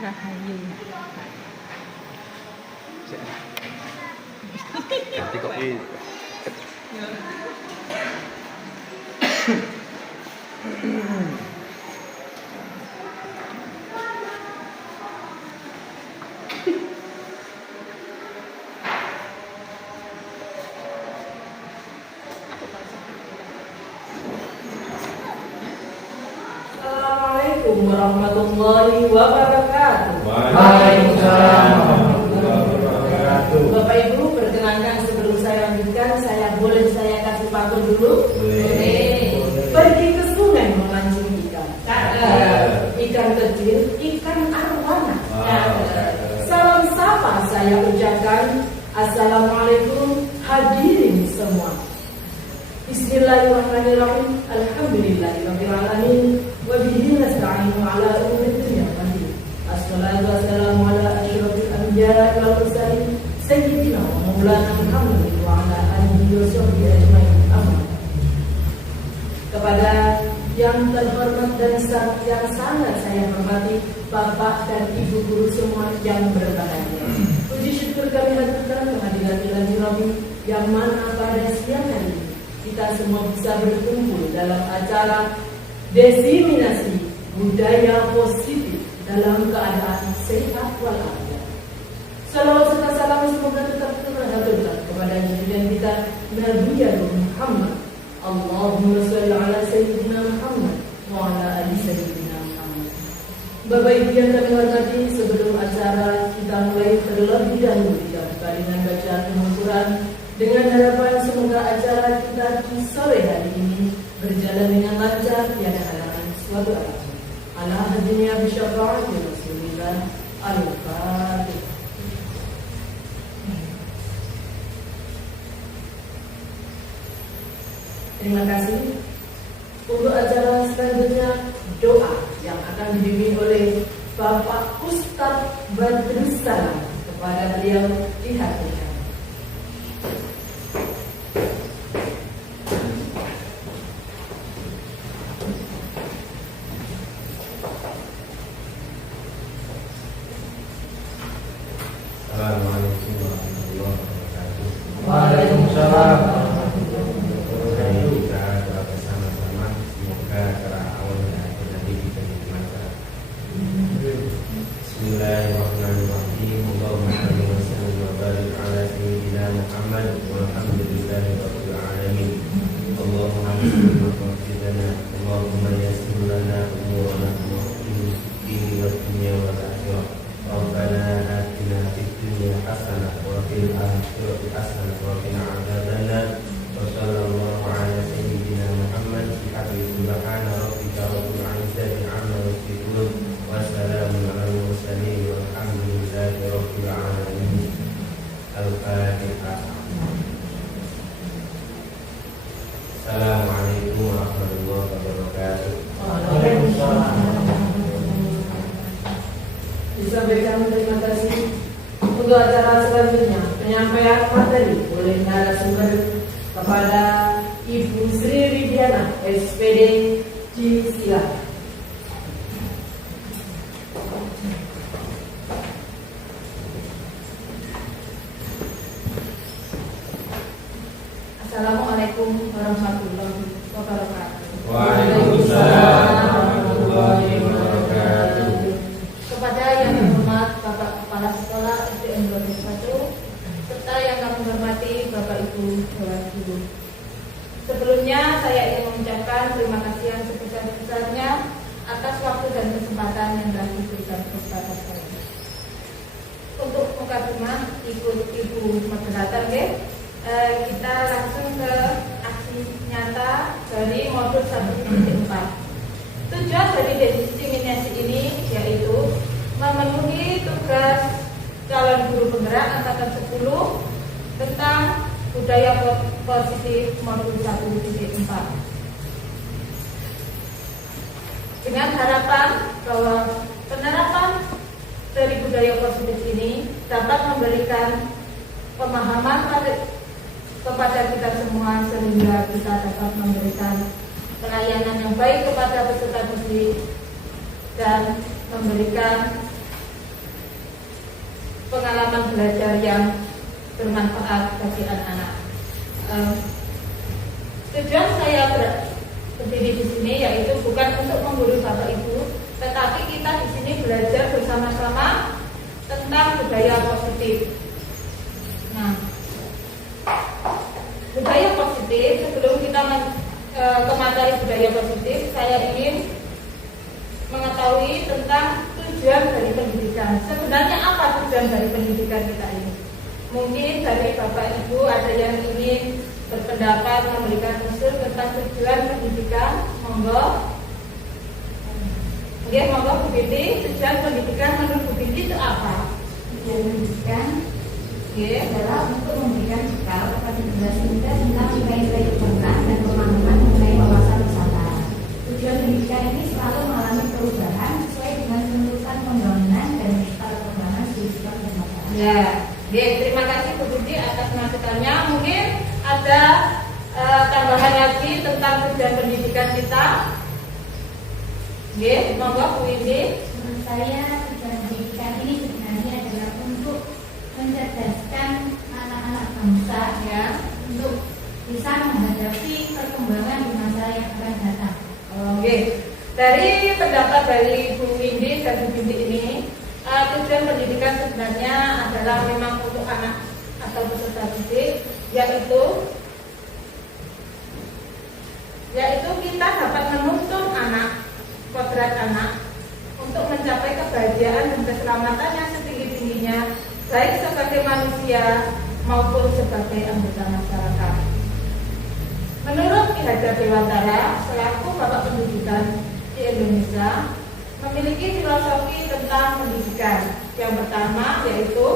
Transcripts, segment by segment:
Rahayu. Ganti kopi. Assalamualaikum warahmatullahi wabarakatuh. Waalaikumsalam warahmatullahi wabarakatuh. Bapak Ibu, perkenankan sebelum saya lanjutkan, boleh saya kasih pantun dulu? Boleh. Pergi ke sungai memancing ikan. Ikan kecil, ikan arwana. Salam sapa saya ucapkan. Assalamualaikum hadirin semua. Bismillahirrahmanirrahim. Alhamdulillahirabbil alamin. Wa bihi nasta'inu ala umuri dunya wad din. Assalatu wassalamu ala asyrofil anbiya'i wal mursalin sayyidina wa maulana Muhammadin wa ala alihi wa sahbihi ajmain. Amin. Kepada yang terhormat dan yang sangat saya hormati Bapak dan Ibu guru semua yang berbahagia. Puji syukur kami haturkan kehadiran ilahi Rabbi yang mana pada siang hari ini kita semua bisa berkumpul dalam acara diseminasi budaya positif dalam keadaan sehat walafiat. Salawat serta salam semoga tetap terhaturkan kepada junjungan kita Nabi Muhammad. Allahumma sholli ala sayyidina Muhammad wa ala ali sayyidina Muhammad. Bapak Ibu yang kami hormati, sebelum acara kita mulai terlebih dahulu kita buka dengan bacaan Al-Quran dengan harapan semoga acara kita di sore hari ini berjalan dengan lancar, tiada halangan suatu apapun. Ala hadinya bisyafaati Rasulillah. Al-Fatihah. Terima kasih. Untuk acara selanjutnya, doa yang akan dibimbing oleh Bapak Ustadz Badrussalam. Kepada beliau dihadirkan. Assalamualaikum warahmatullahi wabarakatuh. Waalaikumsalam. Kita doa bersama-sama semoga awalnya nanti kita dinikmati. Bismillahirrahmanirrahim. Allahumma shalli wa sallim wa barik ala sayyidina Muhammad walhamdulillahi rabbil alamin. Allahumma salli wa sallim Allahumma yassir lana umurana wa dini wa dunya wa akhirah. Rabbana atina fid dunya hasanah wa fil akhirati hasanah wa qina adzabannar. Wa sallallahu ala sayyidina Muhammad bihaqqi subhana rabbika rabbil izzati amma yasifun wa salamun alal mursalin walhamdulillahi rabbil alamin. Al-Fatihah. Assalamualaikum warahmatullahi wabarakatuh. Disampaikan terima kasih. Untuk acara selanjutnya, penyampaian materi oleh narasumber kepada Ibu Sri Widiana, SPD Cinsila. Assalamualaikum warahmatullahi wabarakatuh. Waalaikumsalam warahmatullahi wabarakatuh. Kepada yang terhormat Bapak Kepala Sekolah SDN 21 serta yang kami hormati Bapak Ibu Dewan Guru. Sebelumnya saya ingin mengucapkan terima kasih yang sebesar-besarnya atas waktu dan kesempatan yang telah diberikan kepada saya. Untuk mukadimah ikut Ibu moderator, kita langsung ke aksi nyata dari modul 1.4. Tujuan dari diseminasi ini yaitu memenuhi tugas calon guru penggerak angkatan 10 tentang budaya positif modul 1.4. Dengan harapan bahwa penerapan dari budaya positif ini dapat memberikan pemahaman kepada kita semua sehingga kita dapat memberikan pelayanan yang baik kepada peserta didik dan memberikan pengalaman belajar yang bermanfaat bagi anak-anak. Tujuan saya berdiri di sini yaitu bukan untuk menggurui Bapak Ibu, tetapi kita di sini belajar bersama-sama tentang budaya positif. Nah, budaya positif, sebelum kita ke materi budaya positif, saya ingin mengetahui tentang tujuan dari pendidikan. Sebenarnya apa tujuan dari pendidikan kita ini? Mungkin dari Bapak Ibu ada yang ingin berpendapat memberikan usul tentang tujuan pendidikan. Monggo. Oke, monggo Bu Binti. Tujuan pendidikan menurut Bu Binti itu apa? Tujuan pendidikan adalah untuk memberikan bekal kepada generasi muda tentang nilai-nilai kebangsaan dan pemahaman mengenai wawasan Nusantara. Tujuan pendidikan ini selalu mengalami perubahan sesuai dengan tuntutan pembangunan dan perkembangan kehidupan bermasyarakat. Ya, terima kasih Bu Binti atas masukannya. Mungkin ada tambahan lagi tentang tujuan pendidikan kita. Monggo Bu Windy. Menurut saya tujuan pendidikan ini sebenarnya adalah untuk mencerdaskan anak-anak bangsa Ya. untuk bisa menghadapi perkembangan di masa yang akan datang. Oke. Dari pendapat dari Bu Windy dan Bu Binti ini, tujuan pendidikan sebenarnya adalah memang untuk anak atau peserta didik, yaitu kita dapat menuntun anak, kodrat anak untuk mencapai kebahagiaan dan keselamatannya setinggi-tingginya, baik sebagai manusia maupun sebagai anggota masyarakat. Menurut Ki Hajar Dewantara, selaku Bapak Pendidikan di Indonesia, memiliki filosofi tentang pendidikan. Yang pertama yaitu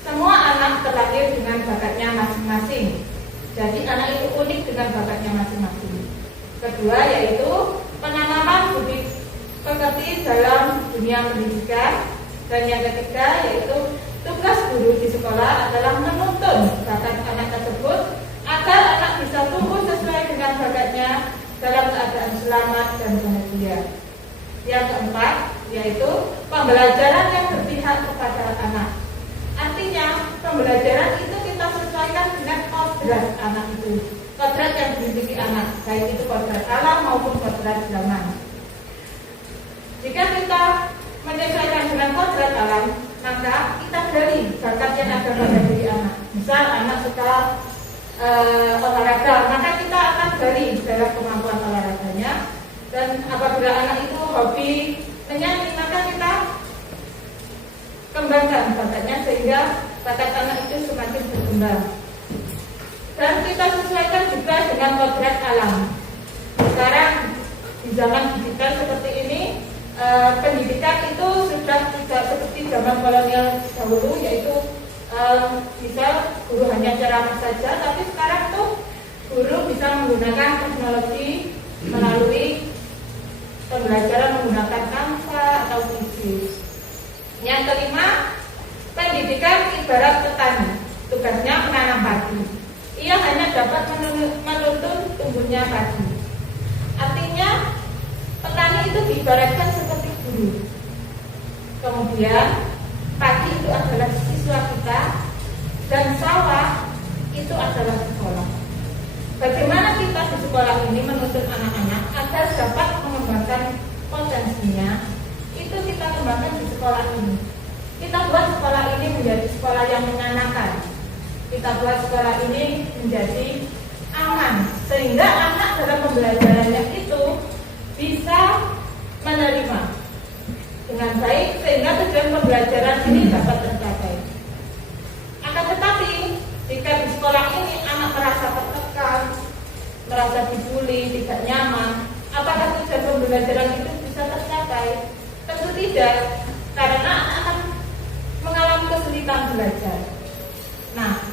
semua anak terlahir dengan bakatnya masing-masing. Jadi anak itu unik dengan bakatnya masing-masing. Kedua yaitu penanaman budi pekerti dalam dunia pendidikan. Dan yang ketiga yaitu tugas guru di sekolah adalah menuntun bakat anak tersebut agar anak bisa tumbuh sesuai dengan bakatnya dalam keadaan selamat dan bahagia. Yang keempat yaitu pembelajaran yang berpihak kepada anak. Artinya pembelajaran itu kita sesuaikan dengan kodrat anak itu, kodrat yang dimiliki anak, baik itu kodrat alam maupun kodrat zaman. Jika kita menyesuaikan dengan kodrat alam, maka kita gali bakat yang ada pada diri anak. Misal anak suka olahraga, maka kita akan gali dalam kemampuan olahraganya. Dan apabila anak itu hobi menyanyi, maka kita kembangkan bakatnya sehingga bakat anak itu semakin berkembang. Dan kita sesuaikan juga dengan kodrat alam. Sekarang di zaman digital seperti ini, pendidikan itu sudah tidak seperti zaman kolonial dahulu, yaitu misal guru hanya ceramah saja, tapi sekarang tuh guru bisa menggunakan teknologi melalui pembelajaran menggunakan Canva atau Visio. Yang kelima, pendidikan ibarat petani, tugasnya menanam padi. Ia hanya dapat menuntun tumbuhnya padi. Artinya petani itu diibaratkan seperti guru. Kemudian padi itu adalah siswa kita dan sawah itu adalah sekolah. Bagaimana kita di sekolah ini menuntun anak-anak agar dapat mengembangkan potensinya, itu kita kembangkan di sekolah ini. Kita buat sekolah ini menjadi sekolah yang menyenangkan. Kita buat sekolah ini menjadi aman, sehingga anak dalam pembelajarannya itu bisa menerima dengan baik, sehingga tujuan pembelajaran ini dapat tercapai. Akan tetapi, jika di sekolah ini anak merasa tertekan, merasa dibully, tidak nyaman, apakah tujuan pembelajaran itu bisa tercapai? Tentu tidak, karena anak akan mengalami kesulitan belajar. Nah,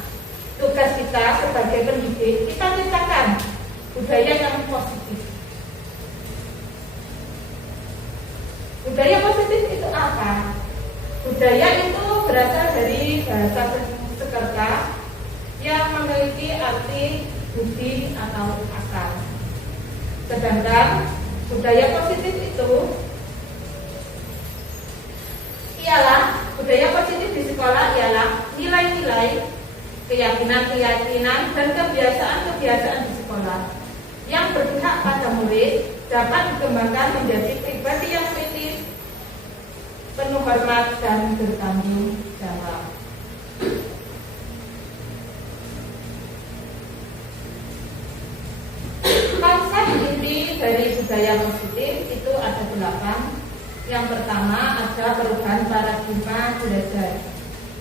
tugas kita sebagai pendidik, kita ciptakan budaya yang positif. Budaya positif itu apa? Budaya itu berasal dari bahasa Sanskerta yang memiliki arti budi atau akal. Sedangkan budaya positif itu ialah budaya positif di sekolah ialah nilai-nilai, keyakinan-keyakinan, dan kebiasaan-kebiasaan di sekolah yang berpihak pada murid dapat dikembangkan menjadi pribadi yang kritis, penuh hormat, dan bertanggung jawab. Konsep inti dari budaya positif itu ada 8. Yang pertama ada perubahan paradigma belajar.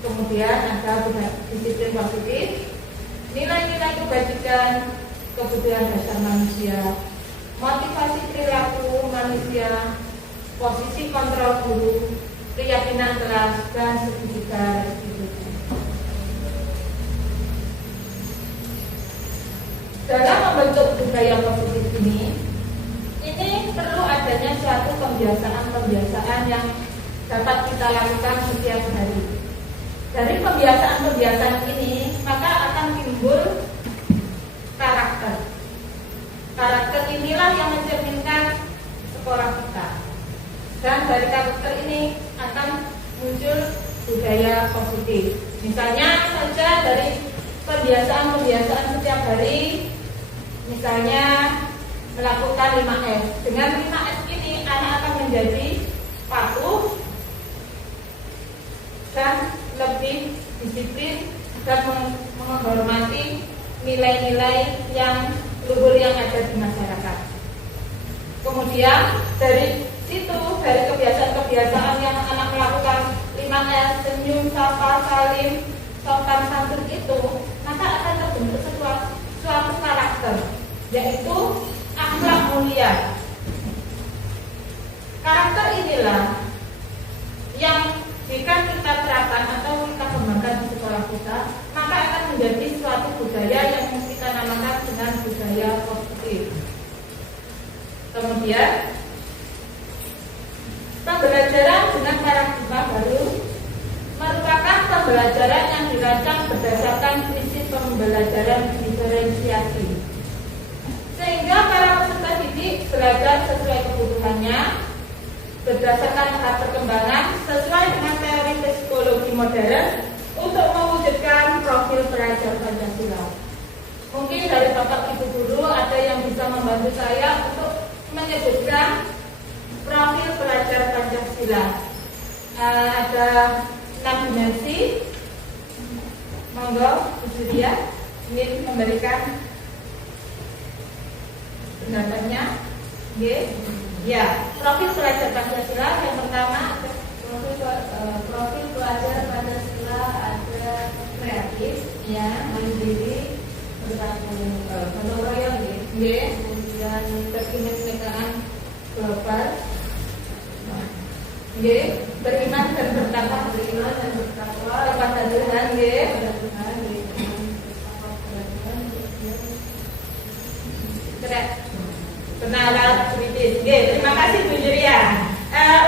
Kemudian ada disiplin positif, nilai-nilai kebajikan, kebutuhan dasar manusia, motivasi perilaku manusia, posisi kontrol guru, keyakinan kelas, dan segitiga restitusi. Dalam membentuk budaya positif ini perlu adanya suatu pembiasaan-pembiasaan yang dapat kita lakukan setiap hari. Dari pembiasaan-pembiasaan ini, maka akan timbul karakter. Karakter inilah yang mencerminkan sekolah kita. Dan dari karakter ini akan muncul budaya positif. Misalnya saja dari pembiasaan-pembiasaan setiap hari, misalnya melakukan 5S. Dengan 5S ini anak akan menjadi patuh dan lebih disiplin dan menghormati nilai-nilai yang luhur yang ada di masyarakat. Kemudian dari situ, dari kebiasaan-kebiasaan yang anak melakukan 5S, senyum, sapa, salim, sopan santun itu, maka akan terbentuk suatu karakter, yaitu akhlak mulia. Karakter inilah yang jika kita terapkan atau kita kembangkan di sekolah kita, maka akan menjadi suatu budaya yang kita namakan dengan budaya positif. Kemudian pembelajaran dengan paradigma baru merupakan pembelajaran yang dirancang berdasarkan prinsip pembelajaran diferensiasi, sehingga para peserta didik belajar sesuai kebutuhannya berdasarkan tahap perkembangan sesuai dengan teori psikologi modern untuk mewujudkan profil pelajar Pancasila. Mungkin dari Bapak Ibu guru ada yang bisa membantu saya untuk menyebutkan profil pelajar Pancasila. Ada 6 dimensi. Monggo Bu Surya ingin memberikan pendapatnya. Ya, profil pelajar Pancasila yang pertama profil pelajar Pancasila ada kreatif, ya, mandiri, gotong royong, kemudian kebinekaan global, beriman dan bertakwa kepada Tuhan, kenalan kritis. Terima kasih Bu Juria.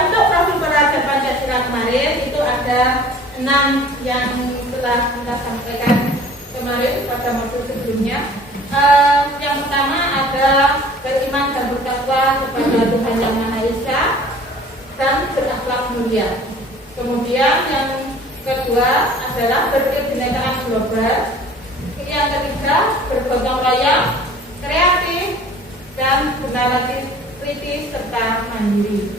Untuk profil pelajar Pancasila kemarin itu ada 6 yang telah kita sampaikan kemarin pada modul sebelumnya. Yang pertama ada beriman dan bertakwa kepada Tuhan Yang Maha Esa dan berakhlak mulia. Kemudian yang kedua adalah berkebinekaan global. Yang ketiga bergotong royong, kreatif, dan bernalar kritis serta mandiri.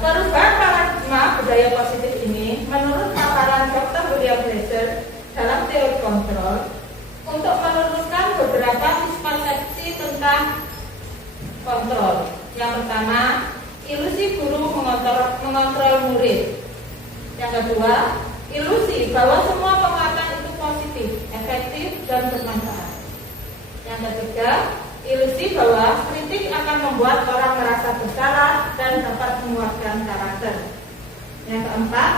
Perubahan paradigma budaya positif ini menurut paparan Dr. William Blaser dalam teori kontrol untuk menurunkan beberapa miskonsepsi tentang kontrol. Yang pertama, ilusi guru mengontrol murid. Yang kedua, ilusi bahwa semua penguatan itu positif, efektif, dan bermanfaat. Yang ketiga, ilusi bahwa kritik akan membuat orang merasa bersalah dan dapat menguatkan karakter. Yang keempat,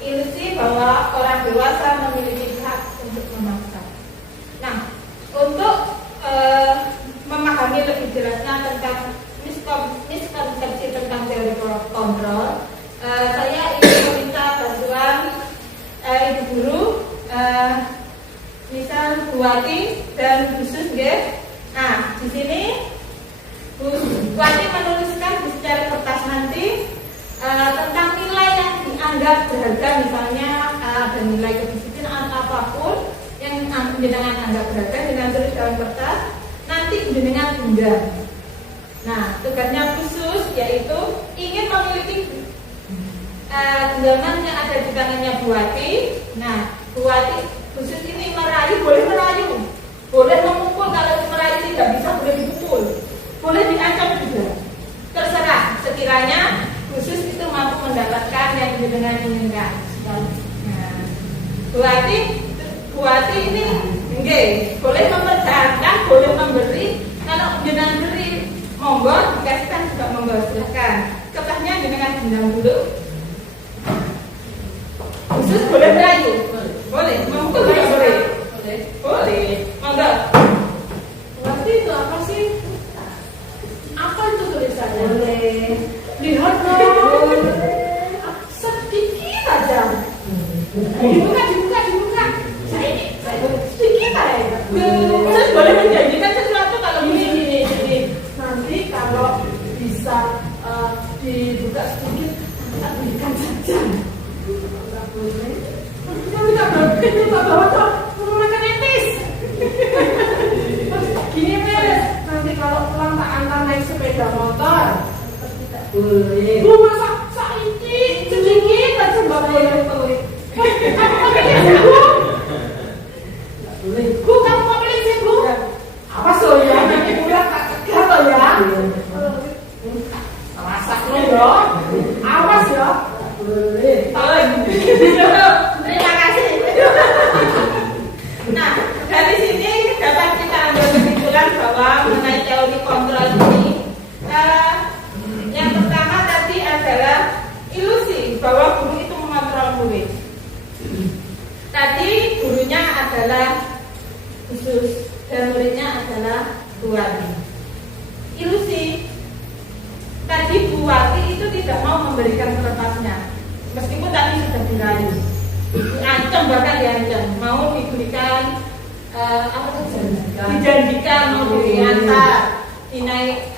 ilusi bahwa orang dewasa memiliki hak untuk memaksa. Nah, untuk memahami lebih jelasnya tentang miskonsepsi tentang teori kontrol, saya ingin meminta bantuan Ibu Guru, misal Bu Wati dan Bu Sus, Nah, di sini Bu Wati menuliskan anggap berharga, misalnya ada nilai kedisiplinan apapun yang jenengan anggap berharga, dengan tulis dalam kertas, nanti jenengan unggah. Nah, tugasnya khusus yaitu ingin memiliki genggaman yang ada di tangannya Bu Wati. Nah, Bu Wati khusus ini merayu, boleh merayu, boleh memukul. Kalau merayu tidak bisa, boleh dipukul, boleh diancam juga, terserah. Sekiranya khusus itu mampu mendapatkan yang dengan inginkan. Nah, Bu Wati ini enggak boleh mempertahankan, boleh memberi. Kalau jenengan beri, monggo, dikasihkan juga monggo, silahkan. Kertasnya jenengan gendam dulu. Khusus boleh merayu, boleh memukul juga boleh, boleh, monggo. Berarti itu apa sih? Apa itu tulisannya? Boleh. Lihat dong. Sedikit aja. Dibuka. Sedikit aja. Terus boleh menjanjikan sesuatu kalau Ini. Nanti kalau bisa dibuka sedikit, kita berikan saja. Enggak boleh. Kita bawa ke rumah makan etis. Gini Miss, nanti kalau pulang tak antar naik sepeda motor. Boleh. Bu, masa saiki sedikit aja nggak boleh. Boleh. Bu, kamu mau beli sih Bu? Apa so ya? Nanti pulang tak cegah loh ya. Masak lo ya. Awas ya. Boleh. Terima kasih. Nah, dari sini dapat kita ambil kesimpulan bahwa mengenai teori kontrol ini, yang pertama tadi adalah ilusi bahwa guru itu mengontrol murid. Tadi gurunya adalah khusus dan muridnya adalah Bu Wati. Ilusi. Tadi Bu Wati itu tidak mau memberikan kertasnya, meskipun tadi sudah dirayu, diancam, bahkan diancam, mau diberikan dijanjikan mau diantar, dinaik,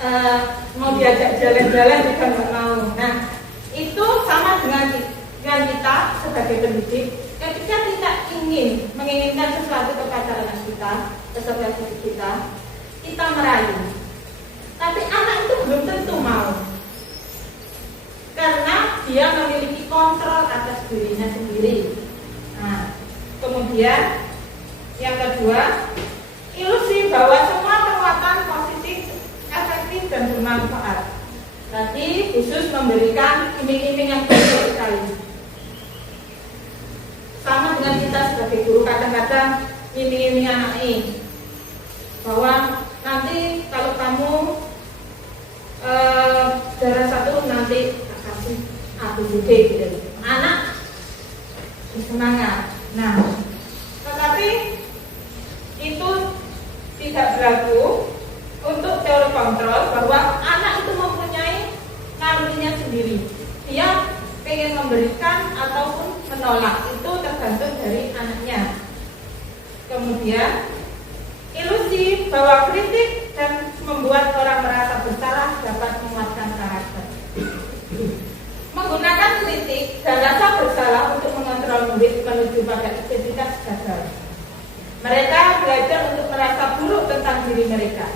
mau diajak jalan-jalan juga nggak mau. Nah, itu sama dengan kita sebagai pendidik. Ketika kita menginginkan sesuatu kepada anak kita, peserta didik kita merayu. Tapi anak itu belum tentu mau, karena dia memiliki kontrol atas dirinya sendiri. Nah, kemudian yang kedua, ilusi bahwa semua perbuatan positif, efektif dan bermanfaat. Tadi khusus memberikan iming-iming yang besar sekali. Sama dengan kita sebagai guru, kadang-kadang iming-iming anak ini bahwa nanti kalau kamu juara 1 nanti kasih ABCD gitu. Anak bersemangat. Nah, tetapi itu tidak berlaku untuk teori kontrol, bahwa anak itu mempunyai nalurinya sendiri. Dia ingin memberikan ataupun menolak, itu tergantung dari anaknya. Kemudian ilusi bahwa kritik dan membuat orang merasa bersalah dapat menguatkan karakter. Menggunakan kritik dan rasa bersalah untuk mengontrol murid menuju pada identitas gagal. Mereka belajar untuk merasa buruk tentang diri mereka.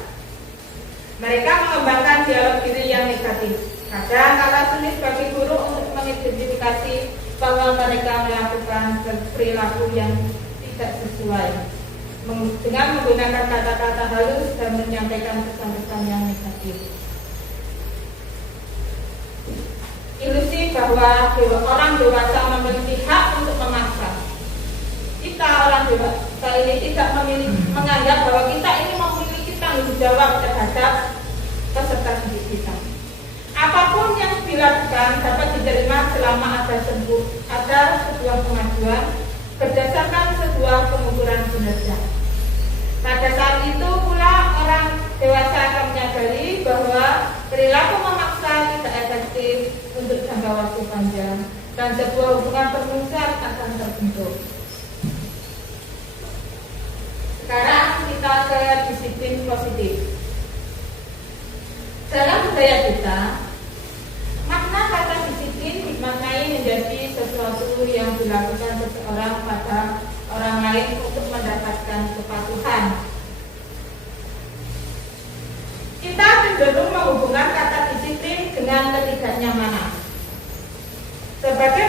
Mereka mengembangkan dialog diri yang negatif. Kadang-kala sulit bagi guru untuk mengidentifikasi bahwa mereka melakukan perilaku yang tidak sesuai, dengan menggunakan kata-kata halus dan menyampaikan pesan-pesan yang negatif. Ilusi bahwa orang dewasa memiliki hak untuk memaksa. Kita orang dewasa ini tidak menganggap bahwa kita ini memiliki tanggung jawab terhadap peserta didik kita. Apapun yang dilakukan dapat diterima selama ada sebuah pengajuan berdasarkan sebuah pengukuran kinerja. Pada saat itu pula orang dewasa akan menyadari bahwa perilaku memaksa tidak efektif untuk jangka waktu panjang dan sebuah hubungan permusuhan akan terbentuk. Sekarang kita ke disiplin positif. Dalam budaya kita, makna kata disiplin dimaknai menjadi sesuatu yang dilakukan seseorang pada orang lain untuk mendapatkan kepatuhan. Kita cenderung menghubungkan kata disiplin dengan ketidaknyamanan. Sebagai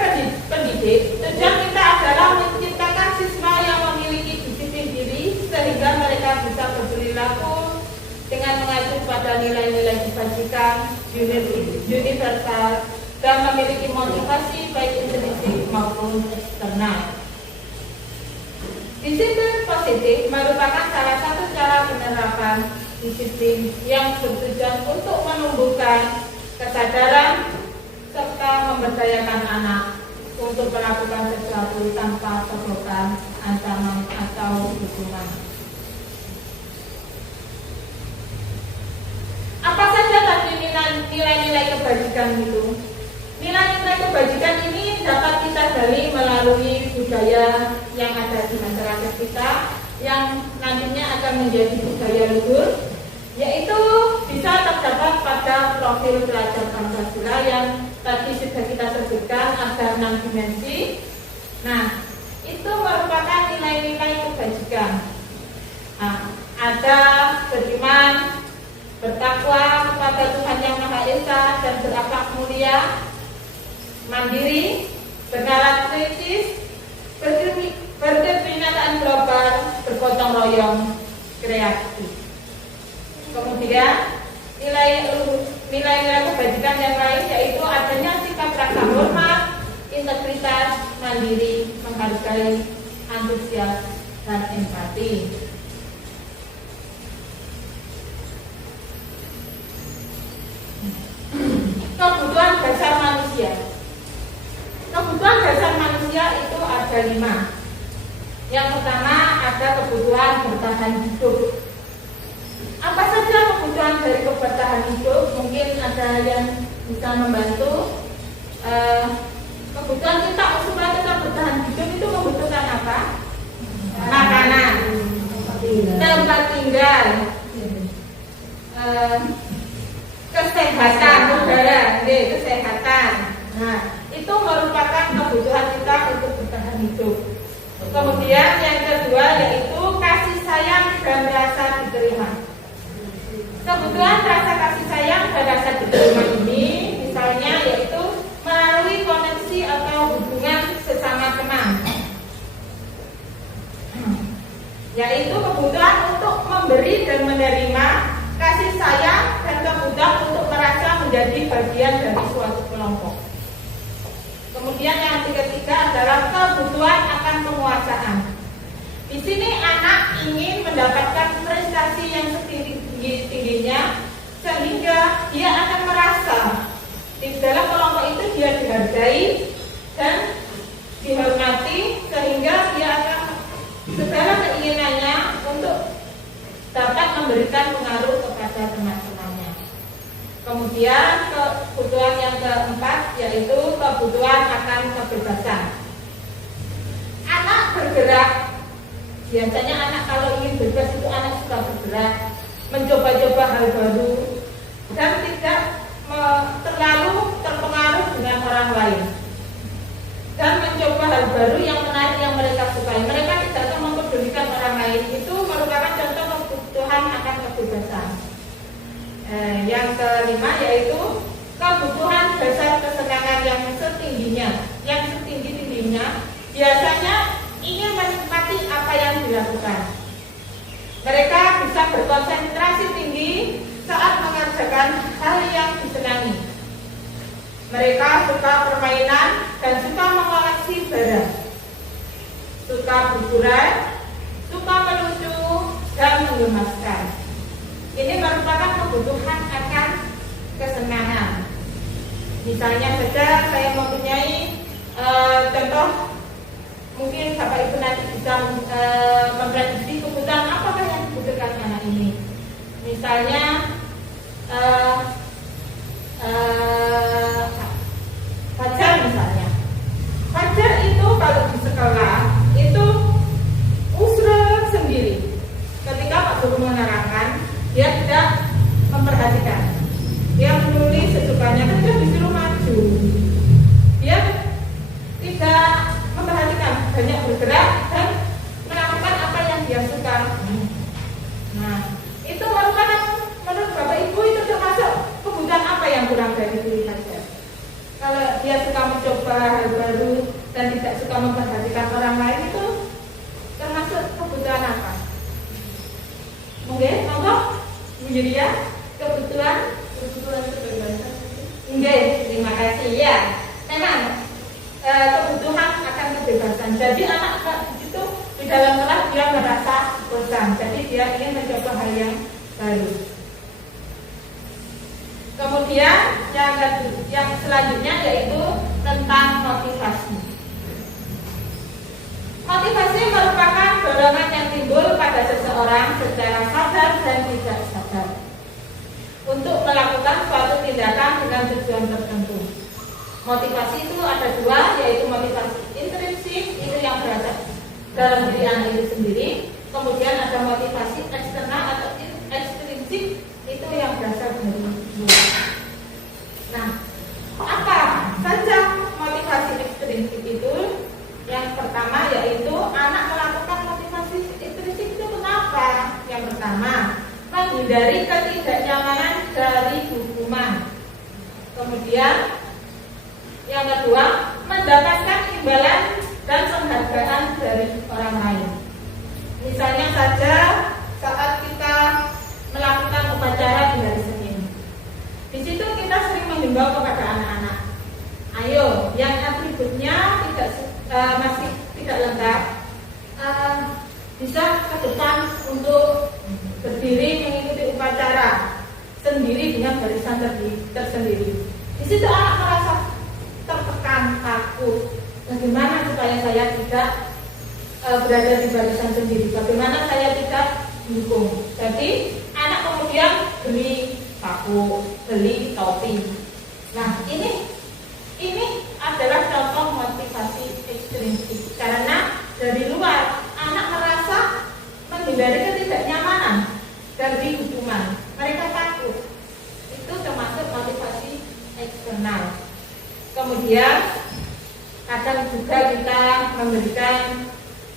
pendidik, tujuan kita adalah menciptakan siswa yang memiliki disiplin diri sehingga mereka bisa berperilaku dengan mengacu pada nilai-nilai kebajikan universal dan memiliki motivasi baik intrinsik maupun eksternal. Disiplin positif merupakan salah satu cara penerapan disiplin yang bertujuan untuk menumbuhkan kesadaran serta memberdayakan anak untuk melakukan sesuatu tanpa sogokan, ancaman atau hukuman. Apa saja tadi nilai-nilai kebajikan itu? Nilai-nilai kebajikan ini dapat kita gali melalui budaya yang ada di masyarakat kita, yang nantinya akan menjadi budaya luhur, yaitu bisa terdapat pada profil pelajar Pancasila yang tadi sudah kita sebutkan ada 6 dimensi. Nah, itu merupakan nilai-nilai kebajikan. Nah, ada beriman, bertakwa kepada Tuhan Yang Maha Esa dan berakhlak mulia, mandiri, bernalar kritis, berkebinekaan global, bergotong royong, kreatif. Kemudian nilai-nilai kebajikan yang lain yaitu adanya sikap rasa hormat, integritas, mandiri, menghargai, antusias, dan empati. Kebutuhan dasar manusia. Kebutuhan dasar manusia itu ada 5. Yang pertama ada kebutuhan bertahan hidup. Apa saja kebutuhan dari bertahan hidup? Mungkin ada yang bisa membantu. Kebutuhan kita supaya kita bertahan hidup itu membutuhkan apa? Makanan, tempat tinggal, kesehatan, udara, kesehatan. Nah, itu merupakan kebutuhan kita untuk bertahan hidup. Kemudian yang kedua yaitu kasih sayang dan rasa diterima. Kebutuhan rasa kasih sayang dan rasa diterima ini misalnya yaitu melalui koneksi atau hubungan sesama teman, yaitu kebutuhan untuk memberi dan menerima kasih sayang dan kebutuhan untuk merasa menjadi bagian dari suatu kelompok. Kemudian yang ketiga adalah kebutuhan akan penguasaan. Di sini anak ingin mendapatkan prestasi yang setinggi-tingginya sehingga dia akan merasa di dalam kelompok itu dia dihargai dan dihormati sehingga dia akan segala keinginannya untuk dapat memberikan pengaruh kepada teman-temannya. Kemudian kebutuhan yang keempat yaitu kebutuhan akan kebebasan. Anak bergerak, biasanya anak kalau ingin bebas itu anak suka bergerak, mencoba-coba hal baru dan tidak terlalu terpengaruh dengan orang lain dan mencoba hal baru yang menarik yang mereka sukai. Mereka tidak akan mempedulikan orang lain. Itu merupakan contoh kebutuhan akan kebebasan. Yang kelima yaitu kebutuhan dasar kesenangan yang setinggi-tingginya, biasanya ingin menikmati apa yang dilakukan. Mereka bisa berkonsentrasi tinggi saat mengerjakan hal yang disenangi. Mereka suka permainan dan suka mengoleksi barang, suka berburai, suka melucu dan menggemaskan. Ini merupakan kebutuhan akan kesenangan. Misalnya saja saya mempunyai contoh, mungkin Bapak Ibu nanti bisa memprediksi kebutuhan apakah yang dibutuhkan anak ini. Misalnya Fajar misalnya. Fajar itu kalau di sekolah itu usrel sendiri. Ketika Pak Guru menerangkan, dia tidak memperhatikan. Dia menulis sesukanya, dia disuruh maju. Dia tidak kurang dari diri saja. Kalau dia suka mencoba hal baru dan tidak suka memperhatikan orang lain, itu termasuk kebutuhan apa? Mungkin, monggo, menjadi ya kebutuhan kebebasan. Oke, terima kasih ya. Memang kebutuhan akan kebebasan. Jadi anak itu di dalam kelas dia merasa bosan, jadi dia ingin mencoba hal yang baru. Kemudian yang selanjutnya yaitu tentang motivasi. Motivasi merupakan dorongan yang timbul pada seseorang secara sadar dan tidak sadar untuk melakukan suatu tindakan dengan tujuan tertentu. Motivasi itu ada dua, yaitu motivasi intrinsik, itu yang berasal dalam diri anak itu sendiri. Kemudian ada motivasi eksternal atau ekstrinsik, itu yang berasal dari luar. Nah, apa saja motivasi ekstrinsik itu? Yang pertama yaitu anak melakukan motivasi intrinsik itu kenapa? Yang pertama, menghindari ketidaknyamanan dari hukuman. Kemudian yang kedua, mendapatkan imbalan dan penghargaan dari orang lain. Misalnya saja saat kita melakukan upacara di hari Senin, di situ kita sering menghimbau kepada anak-anak, ayo yang atributnya masih tidak lengkap, bisa ke depan untuk berdiri mengikuti upacara sendiri dengan barisan tersendiri. Di situ anak merasa tertekan, takut. Bagaimana supaya saya tidak berada di barisan sendiri? Bagaimana saya tidak didukung? Jadi anak kemudian beli sapu, beli topi. Nah, ini adalah contoh motivasi ekstrinsik. Karena dari luar anak merasa menghindari ketidaknyamanan dari hukuman. Mereka takut. Itu termasuk motivasi eksternal. Kemudian kadang juga kita memberikan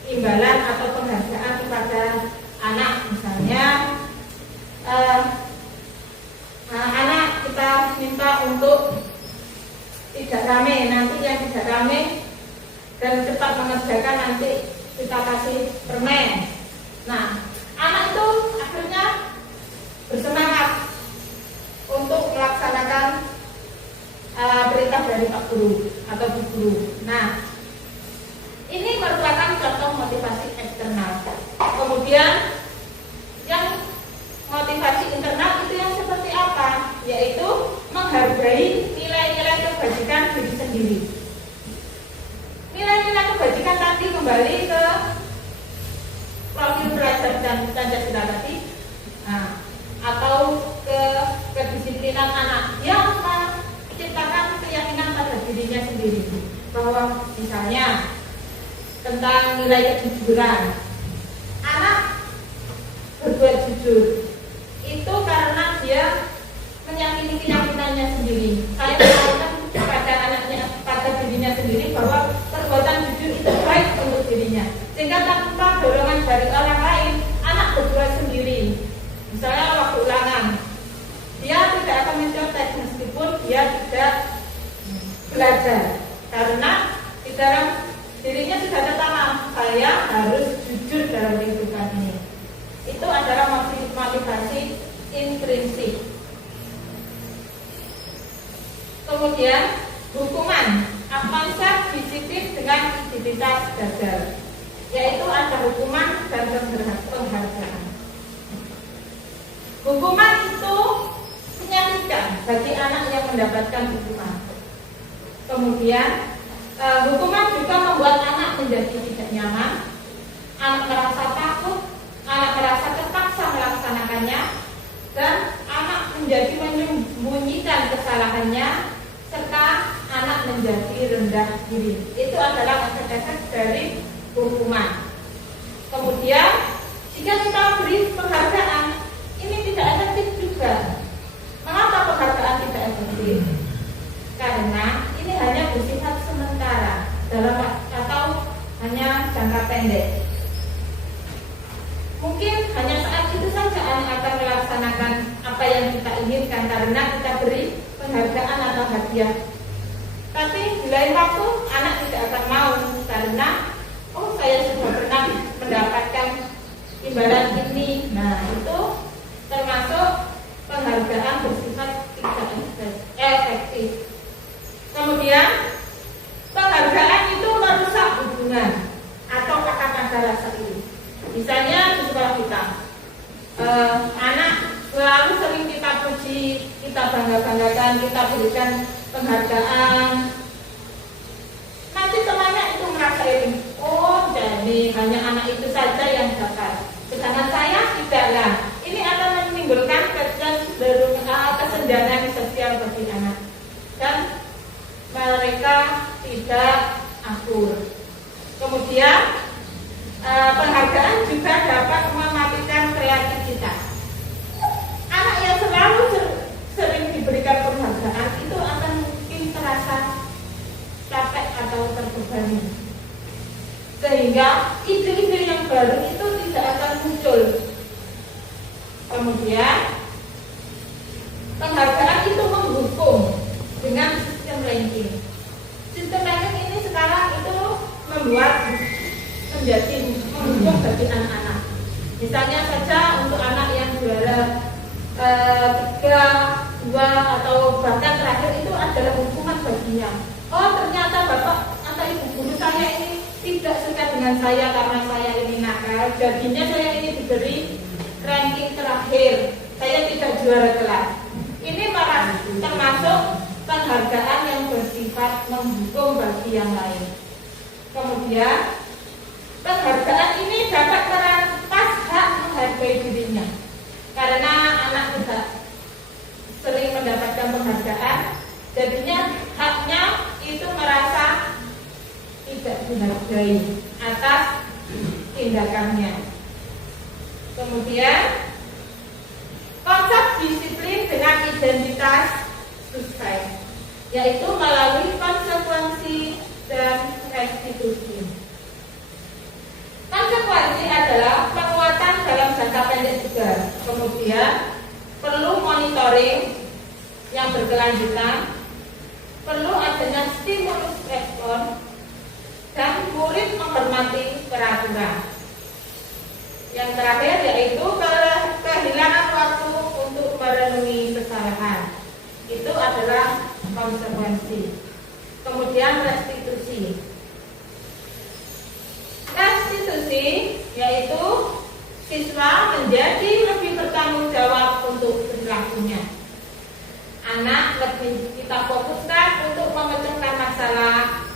imbalan atau penghargaan kepada anak. Misalnya anak kita minta untuk tidak rame, nanti yang tidak rame dan cepat mengerjakan nanti kita kasih permen. Nah, anak itu akhirnya bersemangat untuk melaksanakan perintah dari Pak Guru atau Bu Guru. Nah, ini merupakan contoh motivasi eksternal. Kemudian yang motivasi internal itu yang seperti apa? Yaitu menghargai nilai-nilai kebajikan diri sendiri. Nilai-nilai kebajikan tadi kembali ke profil belajar dan Pancasila tadi, atau ke kedisiplinan anak yang menciptakan keyakinan pada dirinya sendiri, bahwa misalnya tentang nilai kejujuran, anak berbuat jujur itu karena dia meyakini keyakinannya sendiri. Saya mengatakan kepada anaknya, pada dirinya sendiri, bahwa perbuatan jujur itu baik untuk dirinya, sehingga tanpa dorongan dari orang lain, anak berbuat sendiri. Misalnya waktu ulangan, dia tidak akan mencontek meskipun dia tidak belajar, karena di dalam dirinya sudah tertanam, saya harus jujur dalam kehidupan ini. Itu adalah motivasi intrinsik. Kemudian hukuman, konsep disiplin dengan identitas gagal, yaitu ada hukuman dan penghargaan. Hukuman itu menyakitkan bagi anak yang mendapatkan hukuman. Kemudian hukuman juga membuat anak menjadi tidak nyaman, anak merasa takut, anak merasa terpaksa melaksanakannya, dan anak menjadi menyembunyikan kesalahannya, serta anak menjadi rendah diri. Itu adalah efek-efek dari hukuman. Kemudian jika kita beri penghargaan, ini tidak efektif juga. Mengapa penghargaan tidak efektif? Karena ini hanya bersifat sementara atau hanya jangka pendek. Mungkin hanya saat itu saja anak akan melaksanakan apa yang kita inginkan karena kita beri penghargaan bahagia. Tapi di lain waktu anak tidak akan mau karena saya sudah pernah mendapatkan imbalan ini. Nah, itu termasuk penghargaan bersifat tidak efektif. Kemudian penghargaan itu merusak hubungan atau akan ada rasa iri. Misalnya di sekolah kita, anak selalu sering kita puji, kita bangga-banggakan, kita berikan penghargaan. Nanti temannya itu merasa iri. Jadi hanya anak itu saja yang dapat, sedangkan saya tidaklah. Ini akan menimbulkan kesenjangan sosial bagi anak dan mereka tidak akur. Kemudian penghargaan juga dapat mematikan kreativitas. Anak yang selalu sering diberikan penghargaan itu akan mungkin terasa capek atau terbebani, sehingga ide-ide yang baru itu tidak akan muncul. Kemudian penghargaan itu menghukum dengan sistem ranking. Sistem ranking ini sekarang itu membuat menjadi menghukum bagi anak-anak. Misalnya saja untuk anak yang juara 3, 2 atau bahkan terakhir itu adalah hukuman baginya. Ternyata bapak atau ibu guru saya ini tidak suka dengan saya karena saya ini nakal, jadinya saya ini diberi ranking terakhir, saya tidak juara kelas. Ini termasuk penghargaan yang bersifat menghukum bagi yang lain. Kemudian penghargaan ini dapat merampas hak menghargai dirinya, karena anak tidak sering mendapatkan penghargaan, jadinya haknya itu merasa tidak dihargai atas tindakannya. Kemudian konsep disiplin dengan identitas sukses, yaitu melalui konsekuensi dan restitusi. Konsekuensi adalah penguatan dalam jangka pendek juga. Kemudian perlu monitoring yang berkelanjutan, perlu adanya stimulus respon, dan murid menghormati peraturan. Yang terakhir yaitu kehilangan waktu untuk merenungi kesalahan. Itu adalah konsekuensi. Kemudian restitusi. Restitusi yaitu siswa menjadi lebih bertanggung jawab untuk perilakunya. Anak lebih kita fokuskan untuk memecahkan masalah,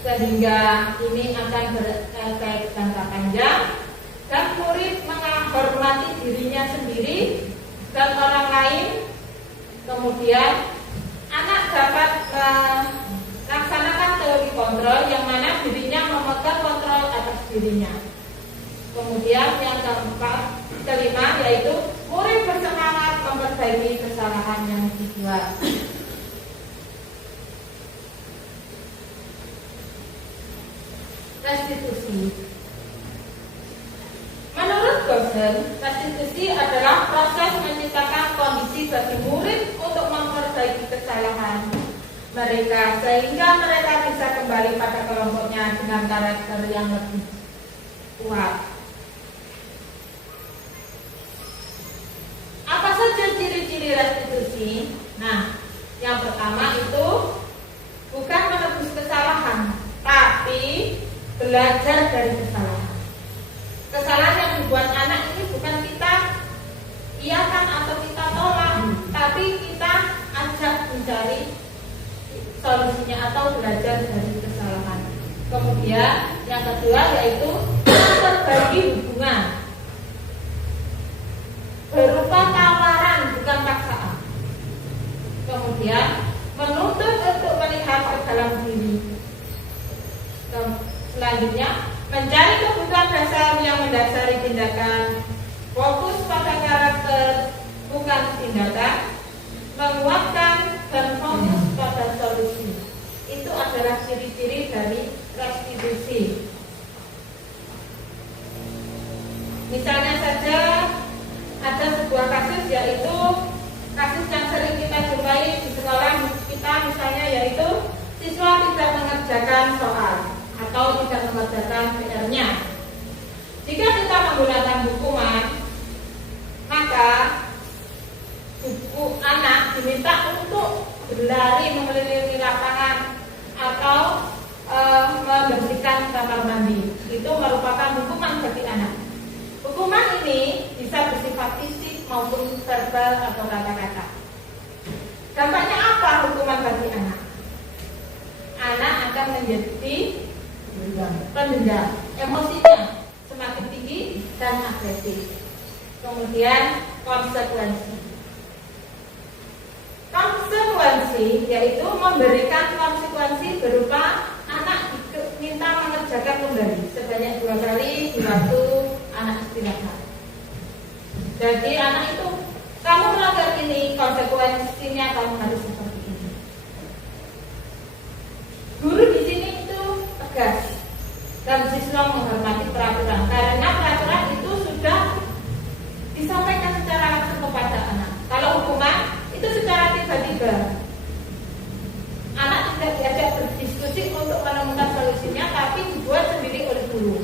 sehingga ini akan berefek jangka panjang, dan murid menghormati dirinya sendiri dan orang lain. Kemudian anak dapat melaksanakan teori kontrol, yang mana dirinya memegang kontrol atas dirinya. Kemudian yang kelima yaitu murid bersemangat memperbaiki kesalahan yang dibuat. Restitusi. Menurut Gordon, restitusi adalah proses menciptakan kondisi bagi murid untuk memperbaiki kesalahan mereka, sehingga mereka bisa kembali pada kelompoknya dengan karakter yang lebih kuat. Apa saja ciri-ciri restitusi? Nah, yang pertama itu bukan menebus kesalahan, tapi belajar dari kesalahan. Kesalahan yang dibuat anak ini bukan kita iakan atau kita tolak, tapi kita ajak mencari solusinya atau belajar dari kesalahan. Kemudian yang kedua yaitu memperbaiki hubungan berupa tawaran bukan paksaan. Kemudian menuntut untuk melihat ke dalam diri. Selanjutnya mencari kebutuhan dasar yang mendasari tindakan, fokus pada karakter bukan tindakan, menguatkan dan fokus pada solusi. Itu adalah ciri-ciri dari restitusi. Misalnya saja ada sebuah kasus, yaitu kasus yang sering kita jumpai di sekolah kita atau tidak mengerjakan PR-nya. Jika kita menggunakan hukuman, maka anak diminta untuk berlari mengelilingi lapangan atau membersihkan kamar mandi. Itu merupakan hukuman bagi anak. Hukuman ini bisa bersifat fisik maupun verbal atau kata-kata. Dampaknya apa hukuman bagi anak? Anak akan menjadi pendendam, emosinya semakin tinggi dan agresif. Kemudian konsekuensi yaitu memberikan konsekuensi berupa anak diminta mengerjakan kembali sebanyak 2 kali di waktu anak istirahat. Jadi anak itu, kamu melanggar ini, konsekuensinya kamu harus seperti ini. Guru di sini itu tegas dan siswa menghormati peraturan, karena peraturan itu sudah disampaikan secara langsung kepada anak. Kalau hukuman itu secara tiba-tiba, anak tidak diajak berdiskusi untuk menemukan solusinya, tapi dibuat sendiri oleh guru.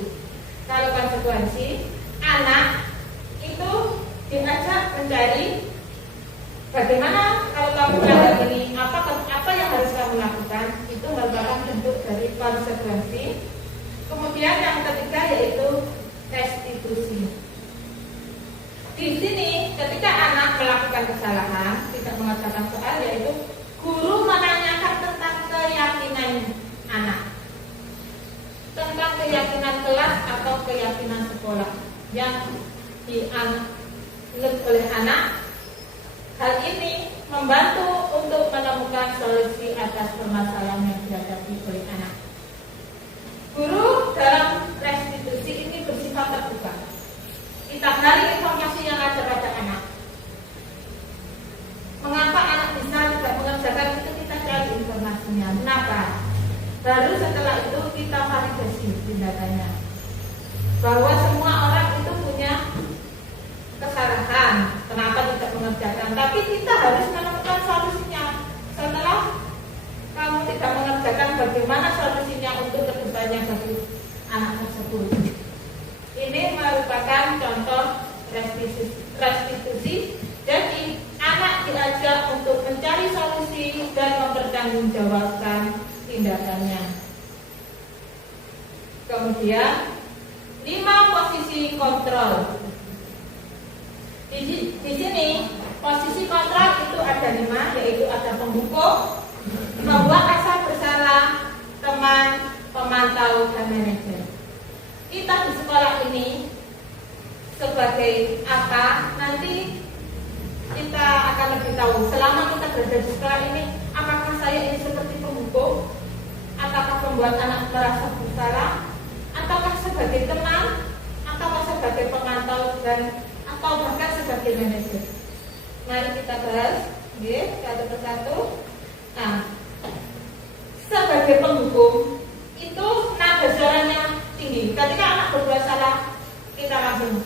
Kalau konsekuensi, anak itu diajak mencari bagaimana kalau kamu melanggar ini, apa yang harus kamu lakukan. Itu merupakan bentuk dari konsekuensi. Kemudian yang ketiga yaitu restitusi. Di sini ketika anak melakukan kesalahan, tidak mengerjakan soal, yaitu guru menanyakan tentang keyakinan anak, tentang keyakinan kelas atau keyakinan sekolah yang dianut oleh anak. Hal ini membantu untuk menemukan solusi atas permasalahan yang dihadapi oleh anak. Guru dalam restitusi ini bersifat terbuka. Kita cari informasi yang ada pada anak. Mengapa anak bisa tidak mengerjakan itu, kita cari informasinya. Kenapa? Baru setelah itu kita validasi tindakannya. Bahwa semua orang itu punya kesalahan, kenapa tidak mengerjakan. Tapi kita harus menemukan solusinya. Setelah kamu tidak mengerjakan, bagaimana solusinya untuk kedepannya bagi anak tersebut. Ini merupakan contoh restitusi. Jadi anak diajak untuk mencari solusi dan mempertanggungjawabkan tindakannya. Kemudian 5 posisi kontrol. Di sini posisi kontrol itu ada 5, yaitu ada pemhukum, membuat rasa bersalah, teman, pemantau, dan manajer. Kita di sekolah ini sebagai apa, nanti kita akan lebih tahu. Selama kita berada di sekolah ini, apakah saya ini seperti pemhukum, ataukah membuat anak merasa bersalah, ataukah sebagai teman, ataukah sebagai pemantau, dan atau bahkan sebagai manajer. Mari kita bahas satu persatu. Nah, sebagai penghukum itu nada suaranya tinggi. Ketika anak berbuat salah, kita langsung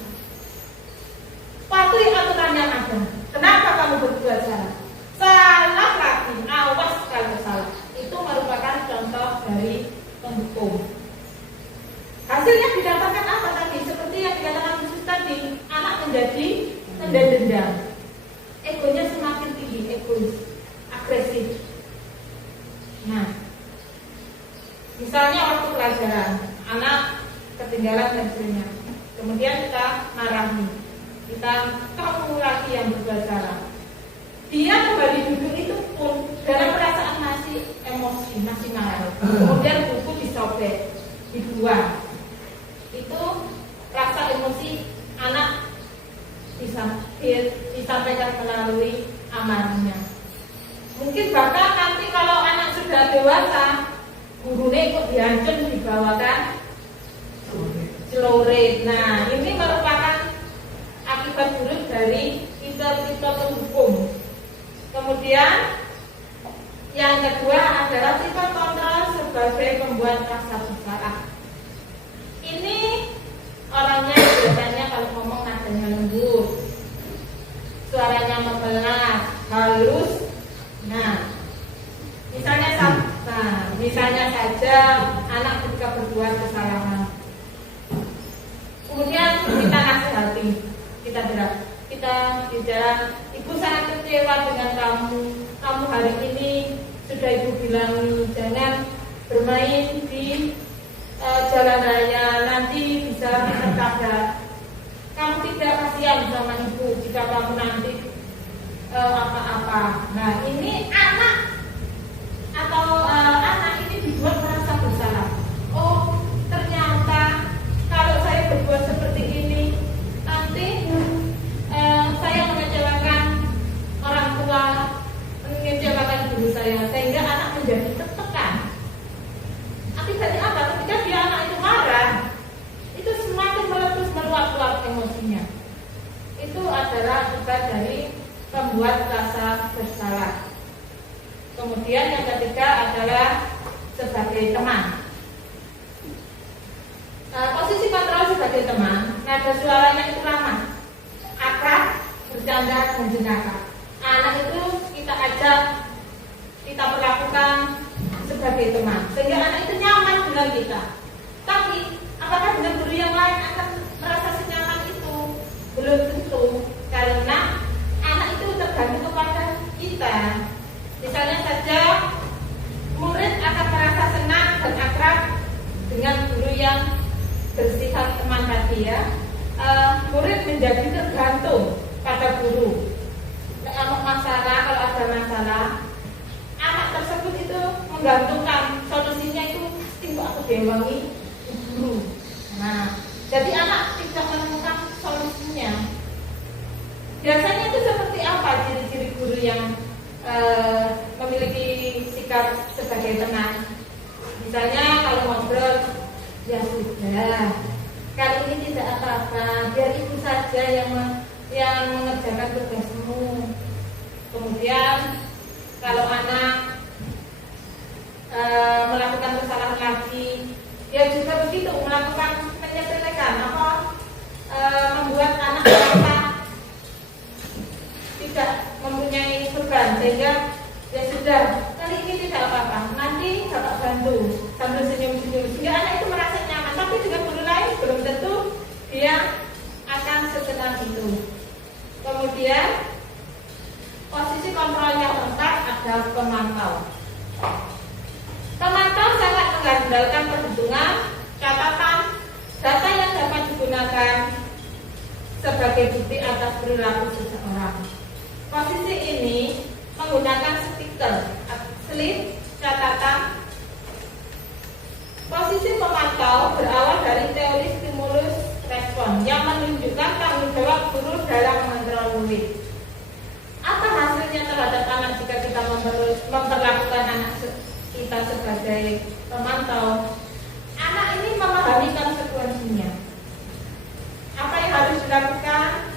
patuhi aturan yang ada. Kenapa kamu berbuat salah? Salah lagi, awas kalau salah. Itu merupakan contoh dari penghukum. Hasilnya didapatkan apa tadi? Seperti yang dikatakan khusus tadi, anak menjadi pendendam. Egonya semakin tinggi, egois, agresif. Nah, misalnya waktu pelajaran, anak ketinggalan pensilnya, kemudian kita marahi, kita kamu lagi yang berbuat salah. Dia kembali duduk itu pun dalam perasaan masih emosi, masih marah. Kemudian buku disobek, dibuang. Itu rasa emosi anak disampaikan melalui amarnya. Mungkin bahkan nanti kalau anak sudah dewasa, gurunya ikut diancam, dibawakan celore. Nah, ini merupakan akibat buruk dari tipe-tipe penghukum. Kemudian yang kedua adalah tipe kontrol sebagai pembuat rasa bersalah. Ini orangnya biasanya kalau ngomong nadanya lembut, suaranya memelas, halus. Nah, misalnya Misalnya saja anak ketika berbuat kesalahan, kemudian kita nasihati, kita bicara, ibu sangat kecewa dengan kamu hari ini sudah ibu bilang jangan bermain di jalan raya, nanti bisa tertabrak. Kamu tidak kasihan sama ibu jika kamu nanti apa-apa. Nah, ini anak ini dibuat merasa bersalah. Oh, ternyata kalau saya berbuat seperti ini nanti saya mengecewakan orang tua, mengecewakan guru saya, sehingga anak menjadi tertekan. Akibatnya apa? Ketika dia anak itu marah, itu semakin meletus meluap-luap emosinya. Itu adalah akibat dari membuat rasa bersalah. Kemudian yang ketiga adalah sebagai teman. Posisi kontrol sebagai teman, nada suaranya itu ramah, akrab, bercanda, dan jenaka. Anak itu kita ajak, kita perlakukan sebagai teman, sehingga anak itu nyaman dengan kita. Tapi apakah dengan guru yang lain akan merasa senyaman itu? Belum tentu, karena anak itu tergantung kepada kita. Misalnya saja murid akan merasa senang dan akrab dengan guru yang bersifat teman tadi ya. Murid menjadi tergantung pada guru. Kalau ada masalah, anak tersebut itu menggantungkan solusinya itu tinggal aku dewangi guru. Nah, jadi anak tidak menemukan solusinya. Biasanya itu seperti apa ciri-ciri guru yang memiliki sikap sebagai teman? Misalnya kalau ngobrol, ya sudah, kali ini tidak apa-apa, biar ibu saja yang mengerjakan tugasmu. Kemudian kalau anak melakukan kesalahan lagi, dia juga begitu melakukan menyepelekan membuat anak merasa tidak mempunyai beban, sehingga ya sudah, kali ini tidak apa-apa, nanti bapak bantu sambil senyum-senyum, sehingga anak itu merasa nyaman. Tapi dengan guru lain belum tentu dia akan sesenang itu. Kemudian posisi kontrol yang keempat adalah pemantau. Pemantau sangat mengandalkan perhitungan, catatan, data yang dapat digunakan sebagai bukti atas perilaku seseorang. Posisi ini menggunakan stiker, slip, catatan. Posisi pemantau berawal dari teori stimulus respon yang menunjukkan tanggung jawab guru dalam mengontrol murid. Apa hasilnya terhadap anak jika kita memperlakukan anak kita sebagai pemantau? Anak ini memahami konsekuensinya. Apa yang harus dilakukan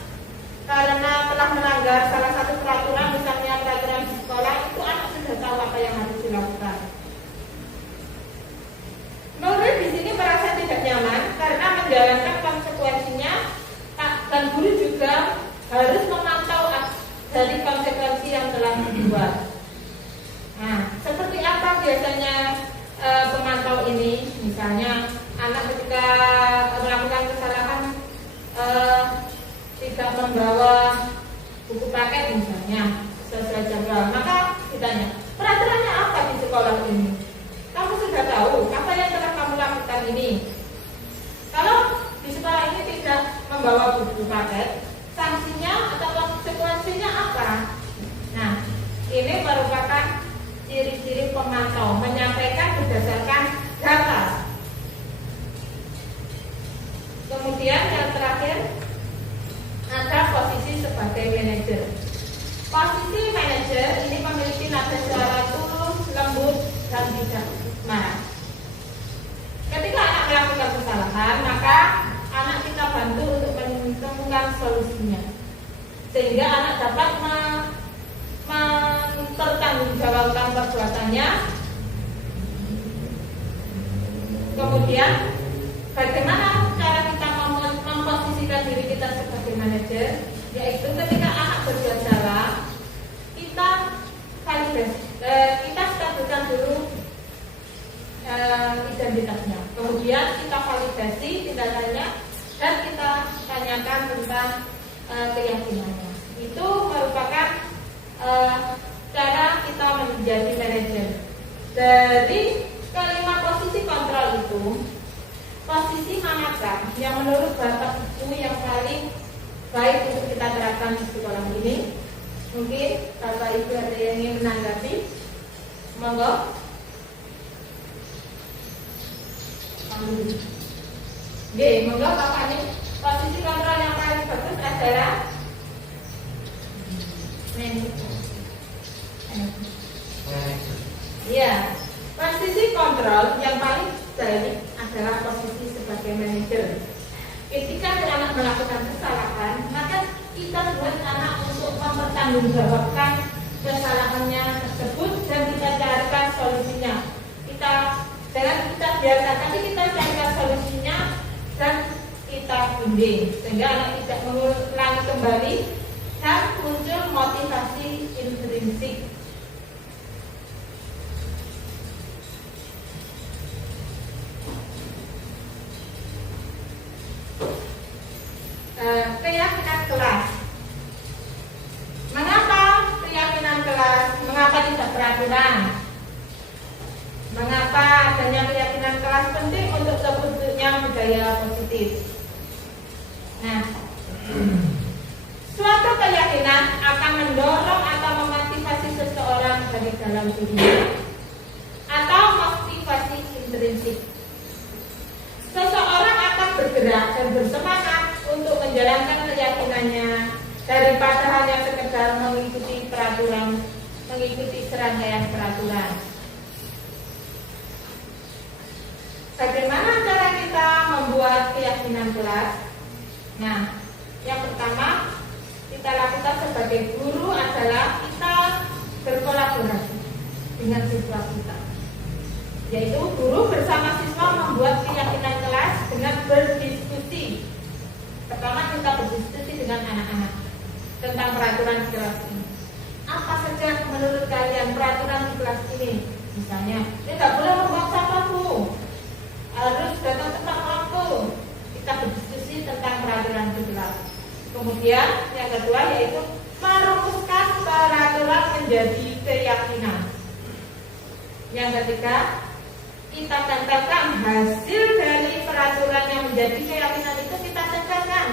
karena telah melanggar salah satu peraturan, misalnya peraturan di sekolah, itu anak sudah tahu apa yang harus dilakukan. Murid di sini merasa tidak nyaman karena menjalankan konsekuensinya, dan guru juga harus memantau dari konsekuensi yang telah dibuat. Nah, seperti apa biasanya pemantau ini? Misalnya anak ketika melakukan kesalahan tidak membawa buku paket misalnya sesuai jadwal, maka ditanya, peraturannya apa di sekolah ini? Kamu sudah tahu apa yang telah kamu lakukan ini? Kalau di sekolah ini tidak membawa buku paket, sanksinya atau konsekuensinya apa? Nah, ini merupakan ciri-ciri pemantau, menyampaikan berdasarkan data. Kemudian yang terakhir ada posisi sebagai manajer. Posisi manajer ini memiliki nada suara tulus, lembut, dan tidak marah. Ketika anak melakukan kesalahan, maka anak kita bantu untuk menemukan solusinya, sehingga anak dapat mempertanggungjawabkan perbuatannya. Kemudian bagaimana cara kita memposisikan diri kita sebagai manajer, yaitu ketika anak berbuat salah, kita statuskan dulu identitasnya. Kemudian kita validasi tindakannya dan kita tanyakan tentang keyakinannya. Itu merupakan cara kita menjadi manajer. Dari kelima posisi kontrol itu, posisi manakah yang menurut Bapak Ibu yang paling baik untuk kita terapkan di sekolah ini? Mungkin Bapak Ibu ada yang ingin menanggapi? Monggo. Monggo Pak Fani. Posisi kontrol yang paling bagus adalah ya, posisi kontrol yang paling baik adalah posisi sebagai manajer. Ketika anak melakukan kesalahan, maka kita buat anak untuk mempertanggungjawabkan kesalahannya tersebut dan kita carikan solusinya. Jangan kita biarkan, tapi kita carikan solusinya dan kita bimbing sehingga anak tidak mengulangi kembali dan muncul motivasi intrinsik. Keyakinan kelas. Mengapa keyakinan kelas? Mengapa tidak peraturan? Mengapa adanya keyakinan kelas penting untuk terwujudnya budaya positif? Nah, suatu keyakinan akan mendorong atau memotivasi seseorang dari dalam dirinya atau motivasi intrinsik. Seseorang akan bergerak dan bersemangat untuk menjalankan keyakinannya daripada hanya sekedar mengikuti peraturan, mengikuti serangkaian peraturan. Bagaimana cara kita membuat keyakinan kelas? Nah, yang pertama kita lakukan sebagai guru adalah kita berkolaborasi dengan siswa kita. Yaitu guru bersama siswa membuat keyakinan kelas dengan berdiskusi. Pertama kita berdiskusi dengan anak-anak tentang peraturan di kelas ini. Apa saja menurut kalian peraturan di kelas ini? Misalnya, tidak boleh membuang sampah, harus datang tepat waktu. Kita berdiskusi tentang peraturan di kelas. Kemudian yang kedua yaitu merumuskan peraturan menjadi keyakinan. Yang ketiga, kita tempelkan hasil dari peraturan yang menjadi keyakinan itu kita tempelkan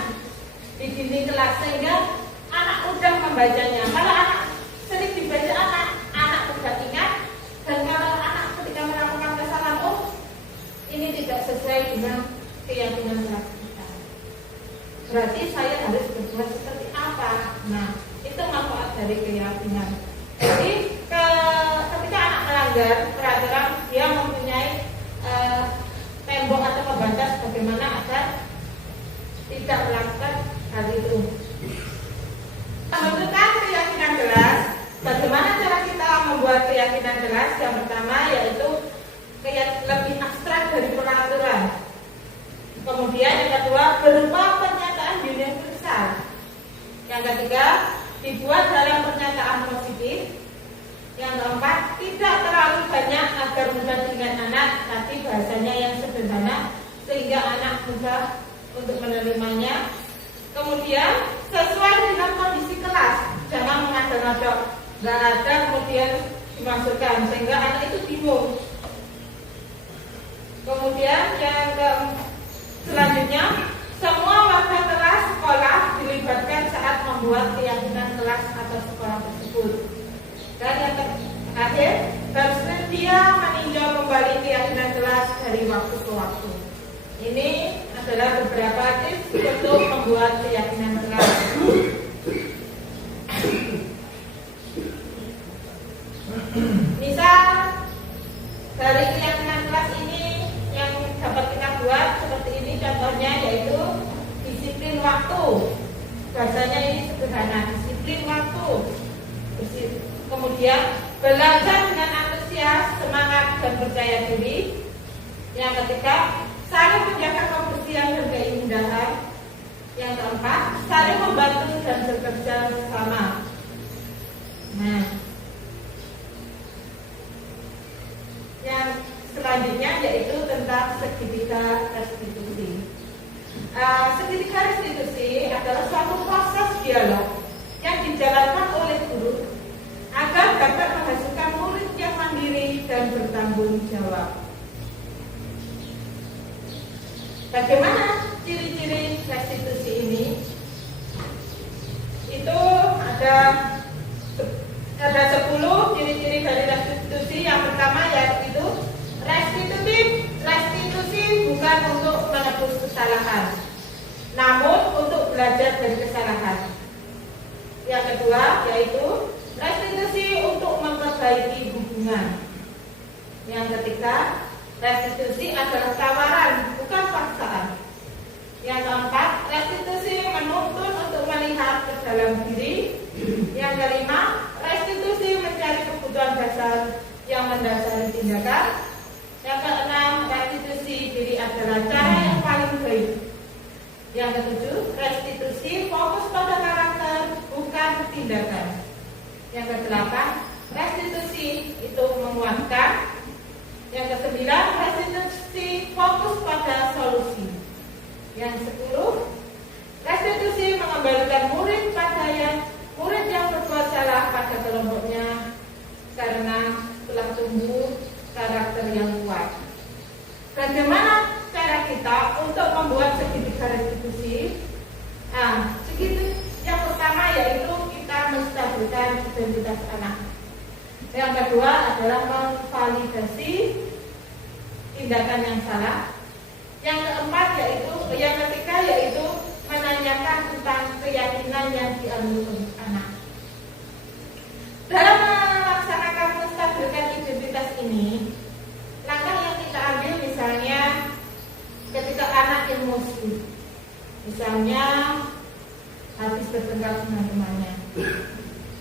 di dinding kelas sehingga anak mudah membacanya. Kalau anak sering dibaca anak mudah ingat. Dan kalau anak ketika melakukan kesalahan, ini tidak sesuai dengan keyakinan kelas kita, berarti saya harus berbuat seperti apa? Nah, itu manfaat dari keyakinan. Jadi ketika anak melanggar peraturan, dia mempunyai tembok atau pembatas bagaimana agar tidak melakukan hal itu. Menentukan keyakinan kelas. Bagaimana cara kita membuat keyakinan kelas? Yang pertama yaitu lebih abstrak dari peraturan. Kemudian yang kedua berupa pernyataan universal. Yang ketiga dibuat dalam pernyataan positif. Yang keempat tidak terlalu banyak agar mudah diingat anak, tapi bahasanya yang sederhana sehingga anak mudah untuk menerimanya. Kemudian sesuai dengan kondisi kelas, jangan mengada-ngada, nggak ada kemudian dimasukkan sehingga anak itu bingung. Kemudian yang selanjutnya semua warga kelas sekolah dilibatkan saat membuat keyakinan kelas atau sekolah tersebut. Dan yang terakhir bersedia meninjau kembali keyakinan kelas dari waktu ke waktu. Ini adalah beberapa tips untuk membuat keyakinan kelas. Misal dari keyakinan kelas ini yang dapat kita buat seperti ini contohnya yaitu disiplin waktu. Bahasanya ini sederhana, disiplin waktu. Kemudian belajar dengan antusias, semangat dan percaya diri. Yang ketiga, saling menjaga kebersihan dan keindahan. Yang keempat, saling membantu dan bekerja bersama. Nah, yang selanjutnya selanjutnya yaitu tentang segitiga restitusi. Segitiga restitusi adalah suatu proses dialog yang dijalankan oleh guru agar dapat menghasilkan murid yang mandiri dan bertanggung jawab. Bagaimana ciri-ciri restitusi ini? Itu ada 10 ciri-ciri dari restitusi. Yang pertama yaitu restitusi bukan untuk menebus kesalahan, namun untuk belajar dari kesalahan. Yang kedua yaitu restitusi untuk memperbaiki hubungan. Yang ketiga, restitusi adalah tawaran, bukan paksaan. Yang keempat, restitusi menuntun untuk melihat ke dalam diri. Yang kelima, restitusi mencari kebutuhan dasar yang mendasari tindakan. Yang keenam, restitusi diri adalah cara yang paling baik. Yang ketujuh, restitusi fokus pada karakter, bukan tindakan. Yang kedelapan, restitusi itu menguatkan. Yang kesembilan, restitusi fokus pada solusi. Yang 10, restitusi mengembalikan murid yang berbuat salah pada kelompoknya karena telah tumbuh karakter yang kuat. Bagaimana cara kita untuk membuat segitiga restitusi? Yang pertama yaitu kita menstabilkan identitas anak. Yang kedua adalah memvalidasi tindakan yang salah. Yang ketiga yaitu menanyakan tentang keyakinan yang diambil anak. Dalam melaksanakan menstabilkan identitas ini, langkah yang kita ambil misalnya ketika anak emosi, misalnya habis bertengkar dengan temannya,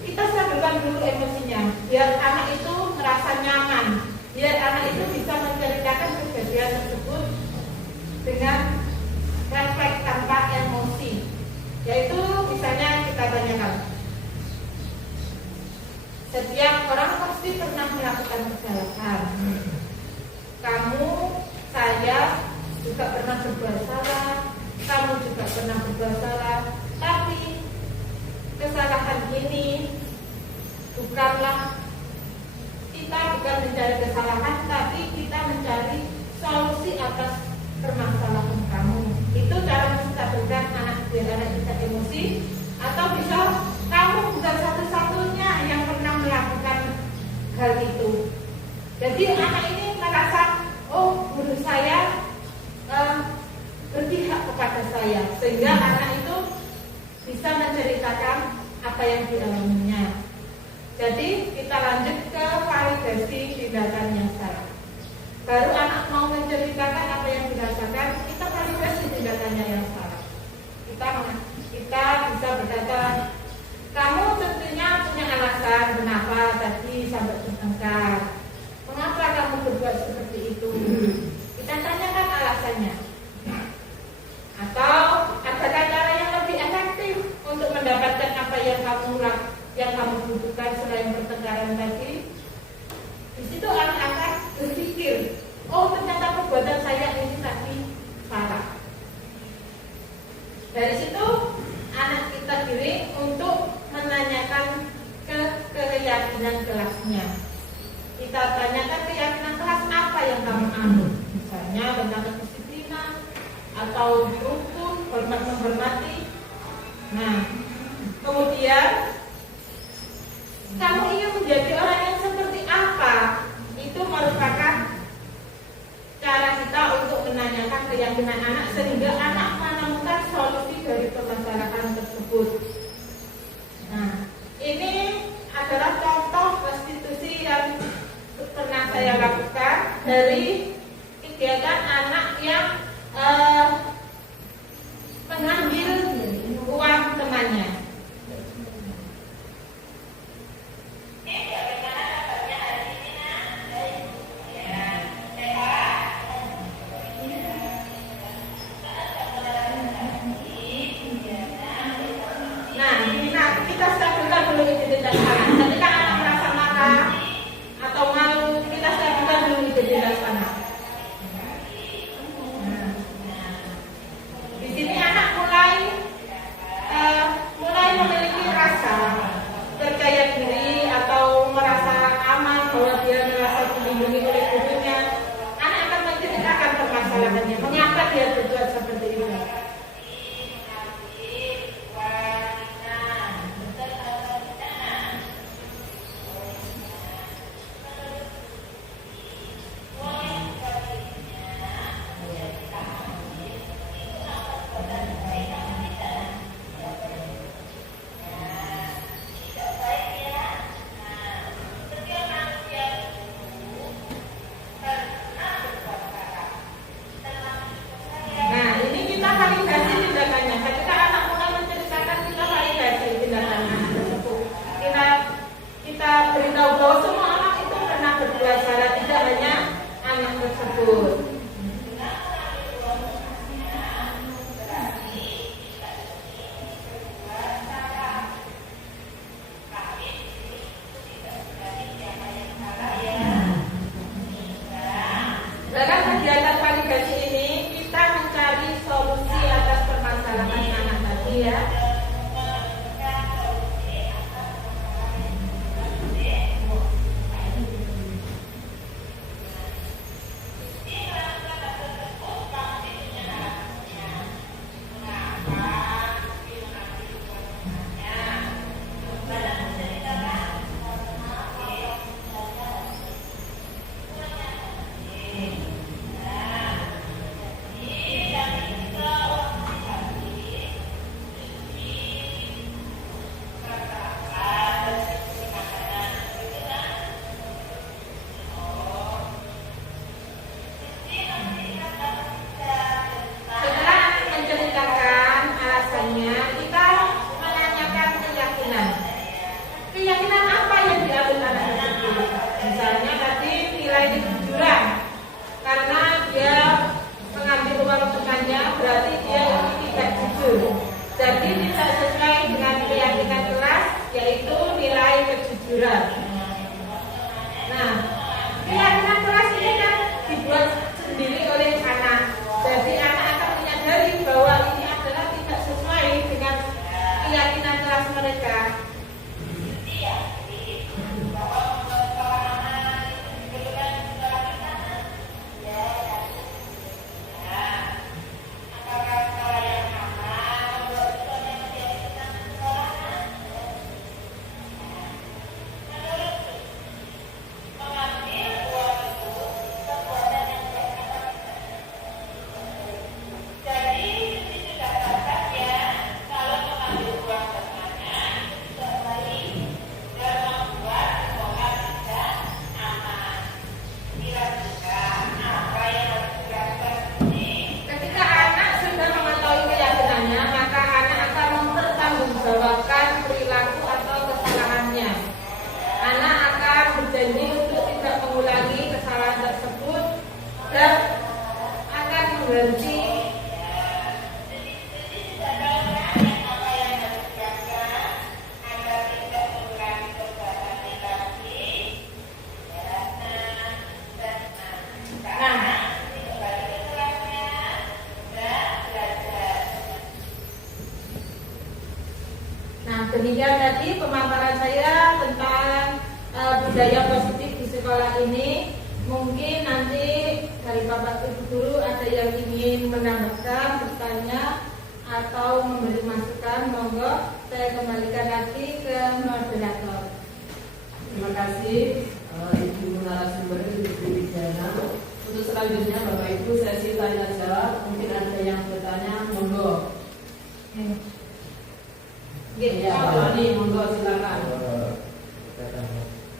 kita stabilkan dulu emosinya, biar anak itu merasa nyaman, biar anak itu bisa menceritakan kejadian tersebut dengan refleks tanpa emosi. Yaitu misalnya kita tanyakan, setiap orang pasti pernah melakukan kesalahan. Kamu, saya juga pernah berbuat salah, kamu juga pernah berbuat salah. Tapi kesalahan ini kita bukan mencari kesalahan, tapi kita mencari solusi atas permasalahan kamu. Itu cara menstabilkan anak biar anak bisa emosi. Atau bisa kamu bukan satu-satunya yang pernah melakukan hal itu. Jadi anak ini merasa, oh guru saya berpihak kepada saya, sehingga anak itu bisa menceritakan apa yang dialaminya. Jadi kita lanjut ke validasi tindakan yang salah. Baru anak mau menceritakan apa yang dirasakan, kita validasi tindakannya yang salah. Kita bisa berkata, kamu tentunya punya alasan kenapa tadi sampai bertengkar. Mengapa kamu berbuat seperti itu? Kita tanyakan alasannya. Atau adakah cara yang lebih efektif untuk mendapatkan apa yang kamu butuhkan selain pertengkaran tadi? Di situ anak akan berpikir, oh ternyata perbuatan saya ini tadi salah. Dari situ anak kita diri untuk menanyakan keyakinan kelasnya. Kita tanyakan keyakinan kelas apa yang kamu ambil, misalnya tentang kedisiplinan atau rukun, hormat menghormati. Nah, kemudian kamu ingin menjadi orang yang seperti apa? Itu merupakan cara kita untuk menanyakan keyakinan anak sehingga anak menemukan solusi dari permasalahan tersebut. Nah, ini adalah contoh restitusi yang pernah saya lakukan dari kegiatan anak yang mengambil uang temannya. Kita stabilkan dulu identitas anak. Ketika anak merasa marah atau malu, kita stabilkan dulu identitas anak. permasalahannya. Mengapa dia berbuat seperti itu? Nah, ini kita validasi tindakannya. Ketika anak mulai menceritakan, kita validasi tindakannya tersebut. Kita beritahu bahwa semua anak itu pernah berbuat salah, tidak hanya anak tersebut. Dalam kegiatan validasi ini kita mencari solusi atas permasalahan anak tadi ya. Setelah menceritakan alasannya, kita menanyakan keyakinan. Keyakinan apa yang diambil anak tersebut? Misalnya tadi nilai kejujuran, karena dia mengambil uang temannya, berarti dia ini tidak jujur. Jadi tidak sesuai dengan keyakinan kelas, yaitu nilai kejujuran. Nah, keyakinan kelas ini kan dibuat sendiri oleh anak. Jadi anak akan menyadari bahwa ini adalah tidak sesuai dengan keyakinan kelas mereka. Ketika anak sudah mengetahui keyakinannya, maka anak akan mempertanggungjawabkan perilaku atau kesalahannya. Anak akan berjanji untuk tidak mengulangi kesalahan tersebut dan akan berhenti Nah, demikian tadi pemaparan saya tentang budaya positif di sekolah ini. Mungkin nanti dari Bapak Ibu Guru ada yang ingin menambahkan, bertanya atau memberi masukan, monggo saya kembalikan lagi ke moderator. Terima kasih Ibu narasumber Ibu Widjana. Untuk selanjutnya Bapak Ibu sesi tanya jawab. Mungkin ada yang bertanya, monggo. Ya, Pak Doni, monggo silakan.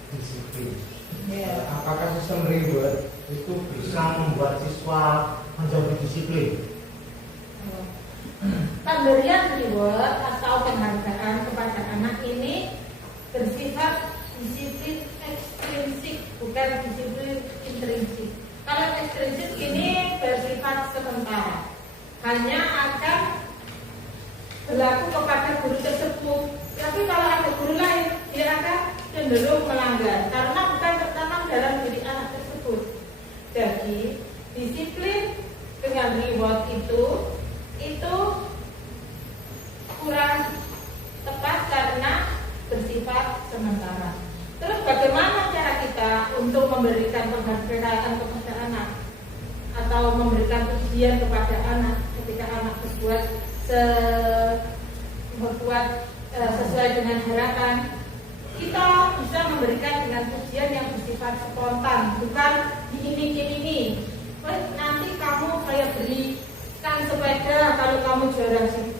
Disiplin. Ya. Apakah sistem reward itu bisa membuat siswa menjadi disiplin? Pemberian reward atau penghargaan kepada anak ini bersifat disiplin ekstrinsik, bukan disiplin intrinsik. Kalau ekstrinsik ini bersifat sementara, hanya akan berlaku kepada guru tersebut. Tapi kalau ada guru lain, dia akan cenderung melanggar karena bukan tertanam dalam diri anak tersebut. Jadi disiplin dengan reward itu kurang tepat karena bersifat sementara. Terus bagaimana cara kita untuk memberikan penghargaan kepada anak atau memberikan pujian kepada anak ketika anak berbuat sesuai dengan harapan, kita bisa memberikan dengan pujian yang bersifat spontan, bukan diiming-imingi. Nanti kamu saya berikan sepeda kalau kamu juara 1.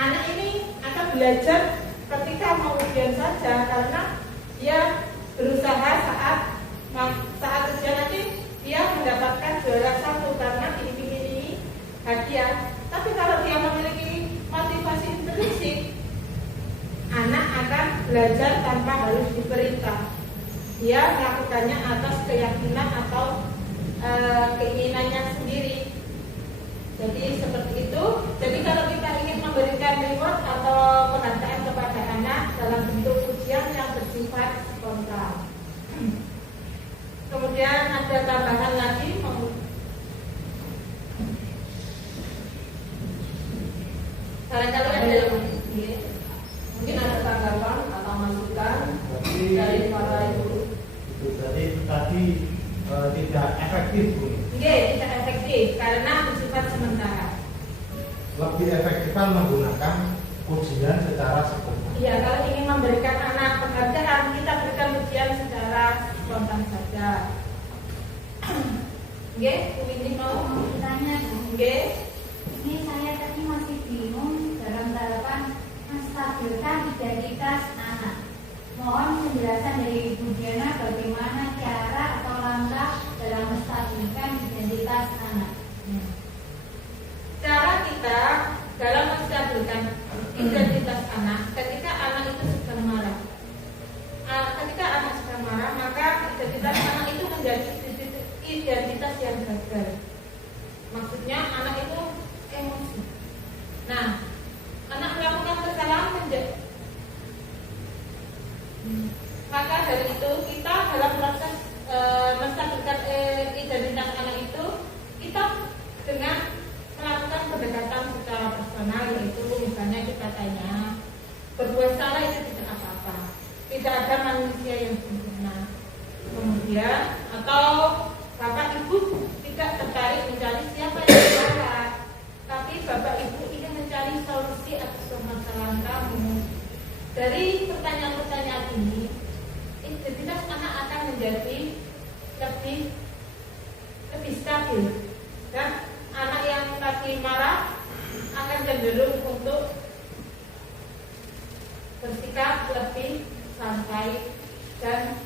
Anak ini akan belajar ketika mau ujian saja, karena dia berusaha saat ujian nanti dia mendapatkan juara 1 karena diiming-imingi hadiah. Tapi kalau dia memiliki motivasi intrinsik, anak akan belajar tanpa harus diperintah. Dia melakukannya atas keyakinan atau keinginannya sendiri. Jadi seperti itu. Jadi kalau kita ingin memberikan reward atau penghargaan kepada anak dalam bentuk pujian yang bersifat spontan. Kemudian ada tambahan lagi. Barangkali ada mungkin ada tanggapan atau masukan dari para ibu. Itu tadi tidak efektif, Bu. Tidak efektif karena bersifat sementara. Lebih efektif kan menggunakan pujian secara spontan. Iya, kalau ingin memberikan anak penghargaan, kita berikan pujian secara spontan saja. Bu Windy mau Tanya, ini saya tadi masih bingung dalam tahapan menstabilkan identitas anak. Mohon penjelasan dari Ibu Diana bagaimana cara atau langkah dalam menstabilkan identitas anak. Cara kita dalam menstabilkan identitas anak ketika anak itu sedang marah. Ketika anak sedang marah, maka identitas anak itu menjadi identitas yang gagal. Maksudnya anak itu emosi. Nah, anak melakukan kesalahan maka dari itu kita dalam proses menstabilkan identitas anak itu, kita dengan melakukan pendekatan secara personal, yaitu misalnya kita tanya, berbuat salah itu tidak apa-apa, tidak ada manusia yang sempurna. Kemudian atau bapak ibu tidak tertarik mencari siapa yang salah, tapi bapak ibu ingin mencari solusi atas permasalahan kamu. Dari pertanyaan-pertanyaan ini, identitas anak akan menjadi lebih stabil, dan anak yang tadi marah akan cenderung untuk bersikap lebih santai dan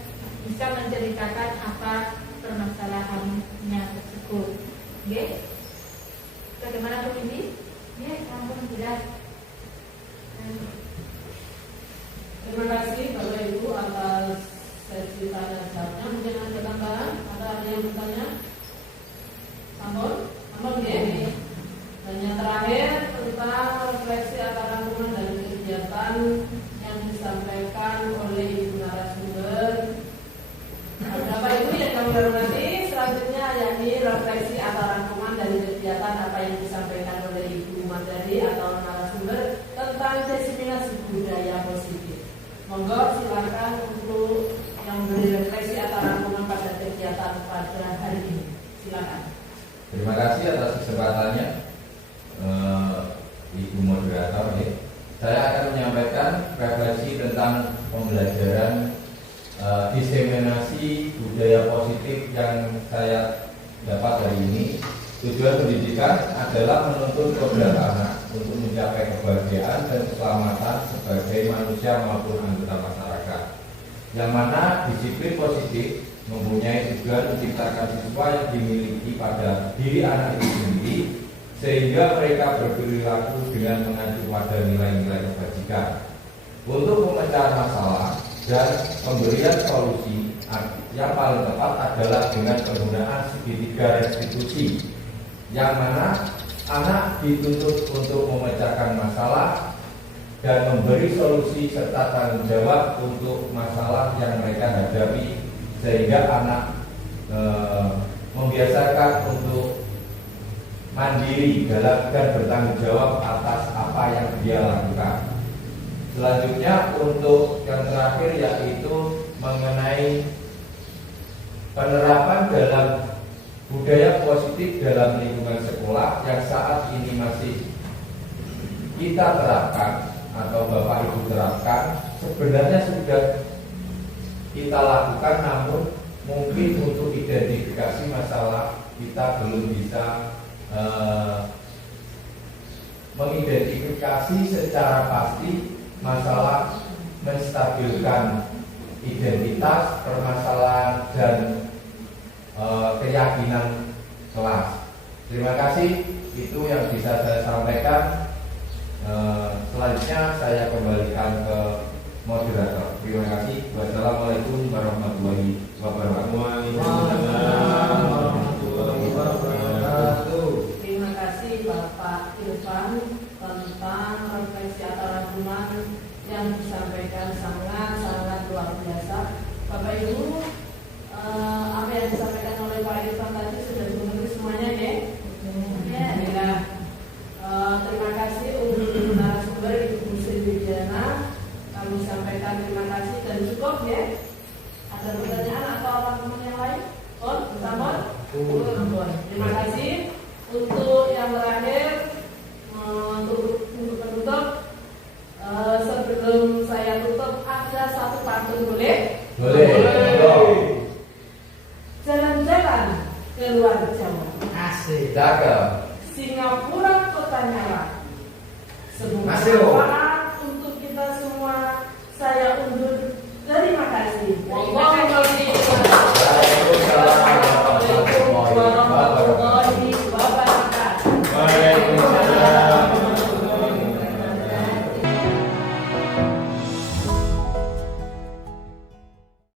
bisa menceritakan apa permasalahannya tersebut. Oke? Bagaimana Bu Windy? Ampun jelas. Terima kasih Bapak Ibu atas sesi tanya jawabnya. Mungkin ada tambahan? Ada yang bertanya? Sampun ya. Dan yang terakhir tentang refleksi atas rangkuman dari kegiatan yang disampaikan oleh Ibu narasumber. Bapak Ibu yang kami hormati, selanjutnya yakni refleksi atas rangkuman dari kegiatan apa yang disampaikan oleh Ibu materi atau narasumber tentang diseminasi budaya positif. Monggo silakan untuk yang beri refleksi atas rangkuman pada kegiatan pada hari ini. Silakan. Terima kasih atas kesempatannya, Ibu Moderator. Saya akan menyampaikan refleksi tentang pembelajaran diseminasi budaya positif yang saya dapat hari ini. Tujuan pendidikan adalah menuntun kodrat anak untuk mencapai kebahagiaan dan keselamatan sebagai manusia maupun anggota masyarakat. Yang mana disiplin positif mempunyai tujuan menciptakan siswa yang dimiliki pada diri anak itu sendiri, sehingga mereka berperilaku dengan mengacu pada nilai-nilai kebajikan. Untuk memecah masalah dan pemberian solusi yang paling tepat adalah dengan penggunaan segitiga restitusi, yang mana anak dituntut untuk memecahkan masalah dan memberi solusi serta tanggung jawab untuk masalah yang mereka hadapi, sehingga anak membiasakan untuk mandiri dan bertanggung jawab atas apa yang dia lakukan. Selanjutnya untuk yang terakhir yaitu mengenai penerapan dalam budaya positif dalam lingkungan sekolah yang saat ini masih kita terapkan atau Bapak Ibu terapkan sebenarnya sudah kita lakukan, namun mungkin untuk identifikasi masalah kita belum bisa mengidentifikasi secara pasti masalah menstabilkan identitas, permasalahan dan keyakinan kelas. Terima kasih, itu yang bisa saya sampaikan. Selanjutnya saya kembalikan ke moderator. Terima kasih. Wassalamualaikum warahmatullahi wabarakatuh. Terima kasih Bapak Irfan tentang refleksi ataragman yang disampaikan sangat luar biasa. Bapak Ibu, apa yang disampaikan oleh Pak Irfan tadi sudah dimengerti semuanya ya? Ya. Terima kasih untuk narasumber Ibu Sri Widiana. Kami sampaikan terima kasih dan cukup ya. Ada pertanyaan atau teman yang lain? Bersama? Terima kasih. Untuk yang terakhir, untuk penutup, sebelum saya tutup ada satu pantun boleh? Boleh. Jalan-jalan ke luar Jawa. Asik. Cakep. Singapura kota nyala. Semoga Masih,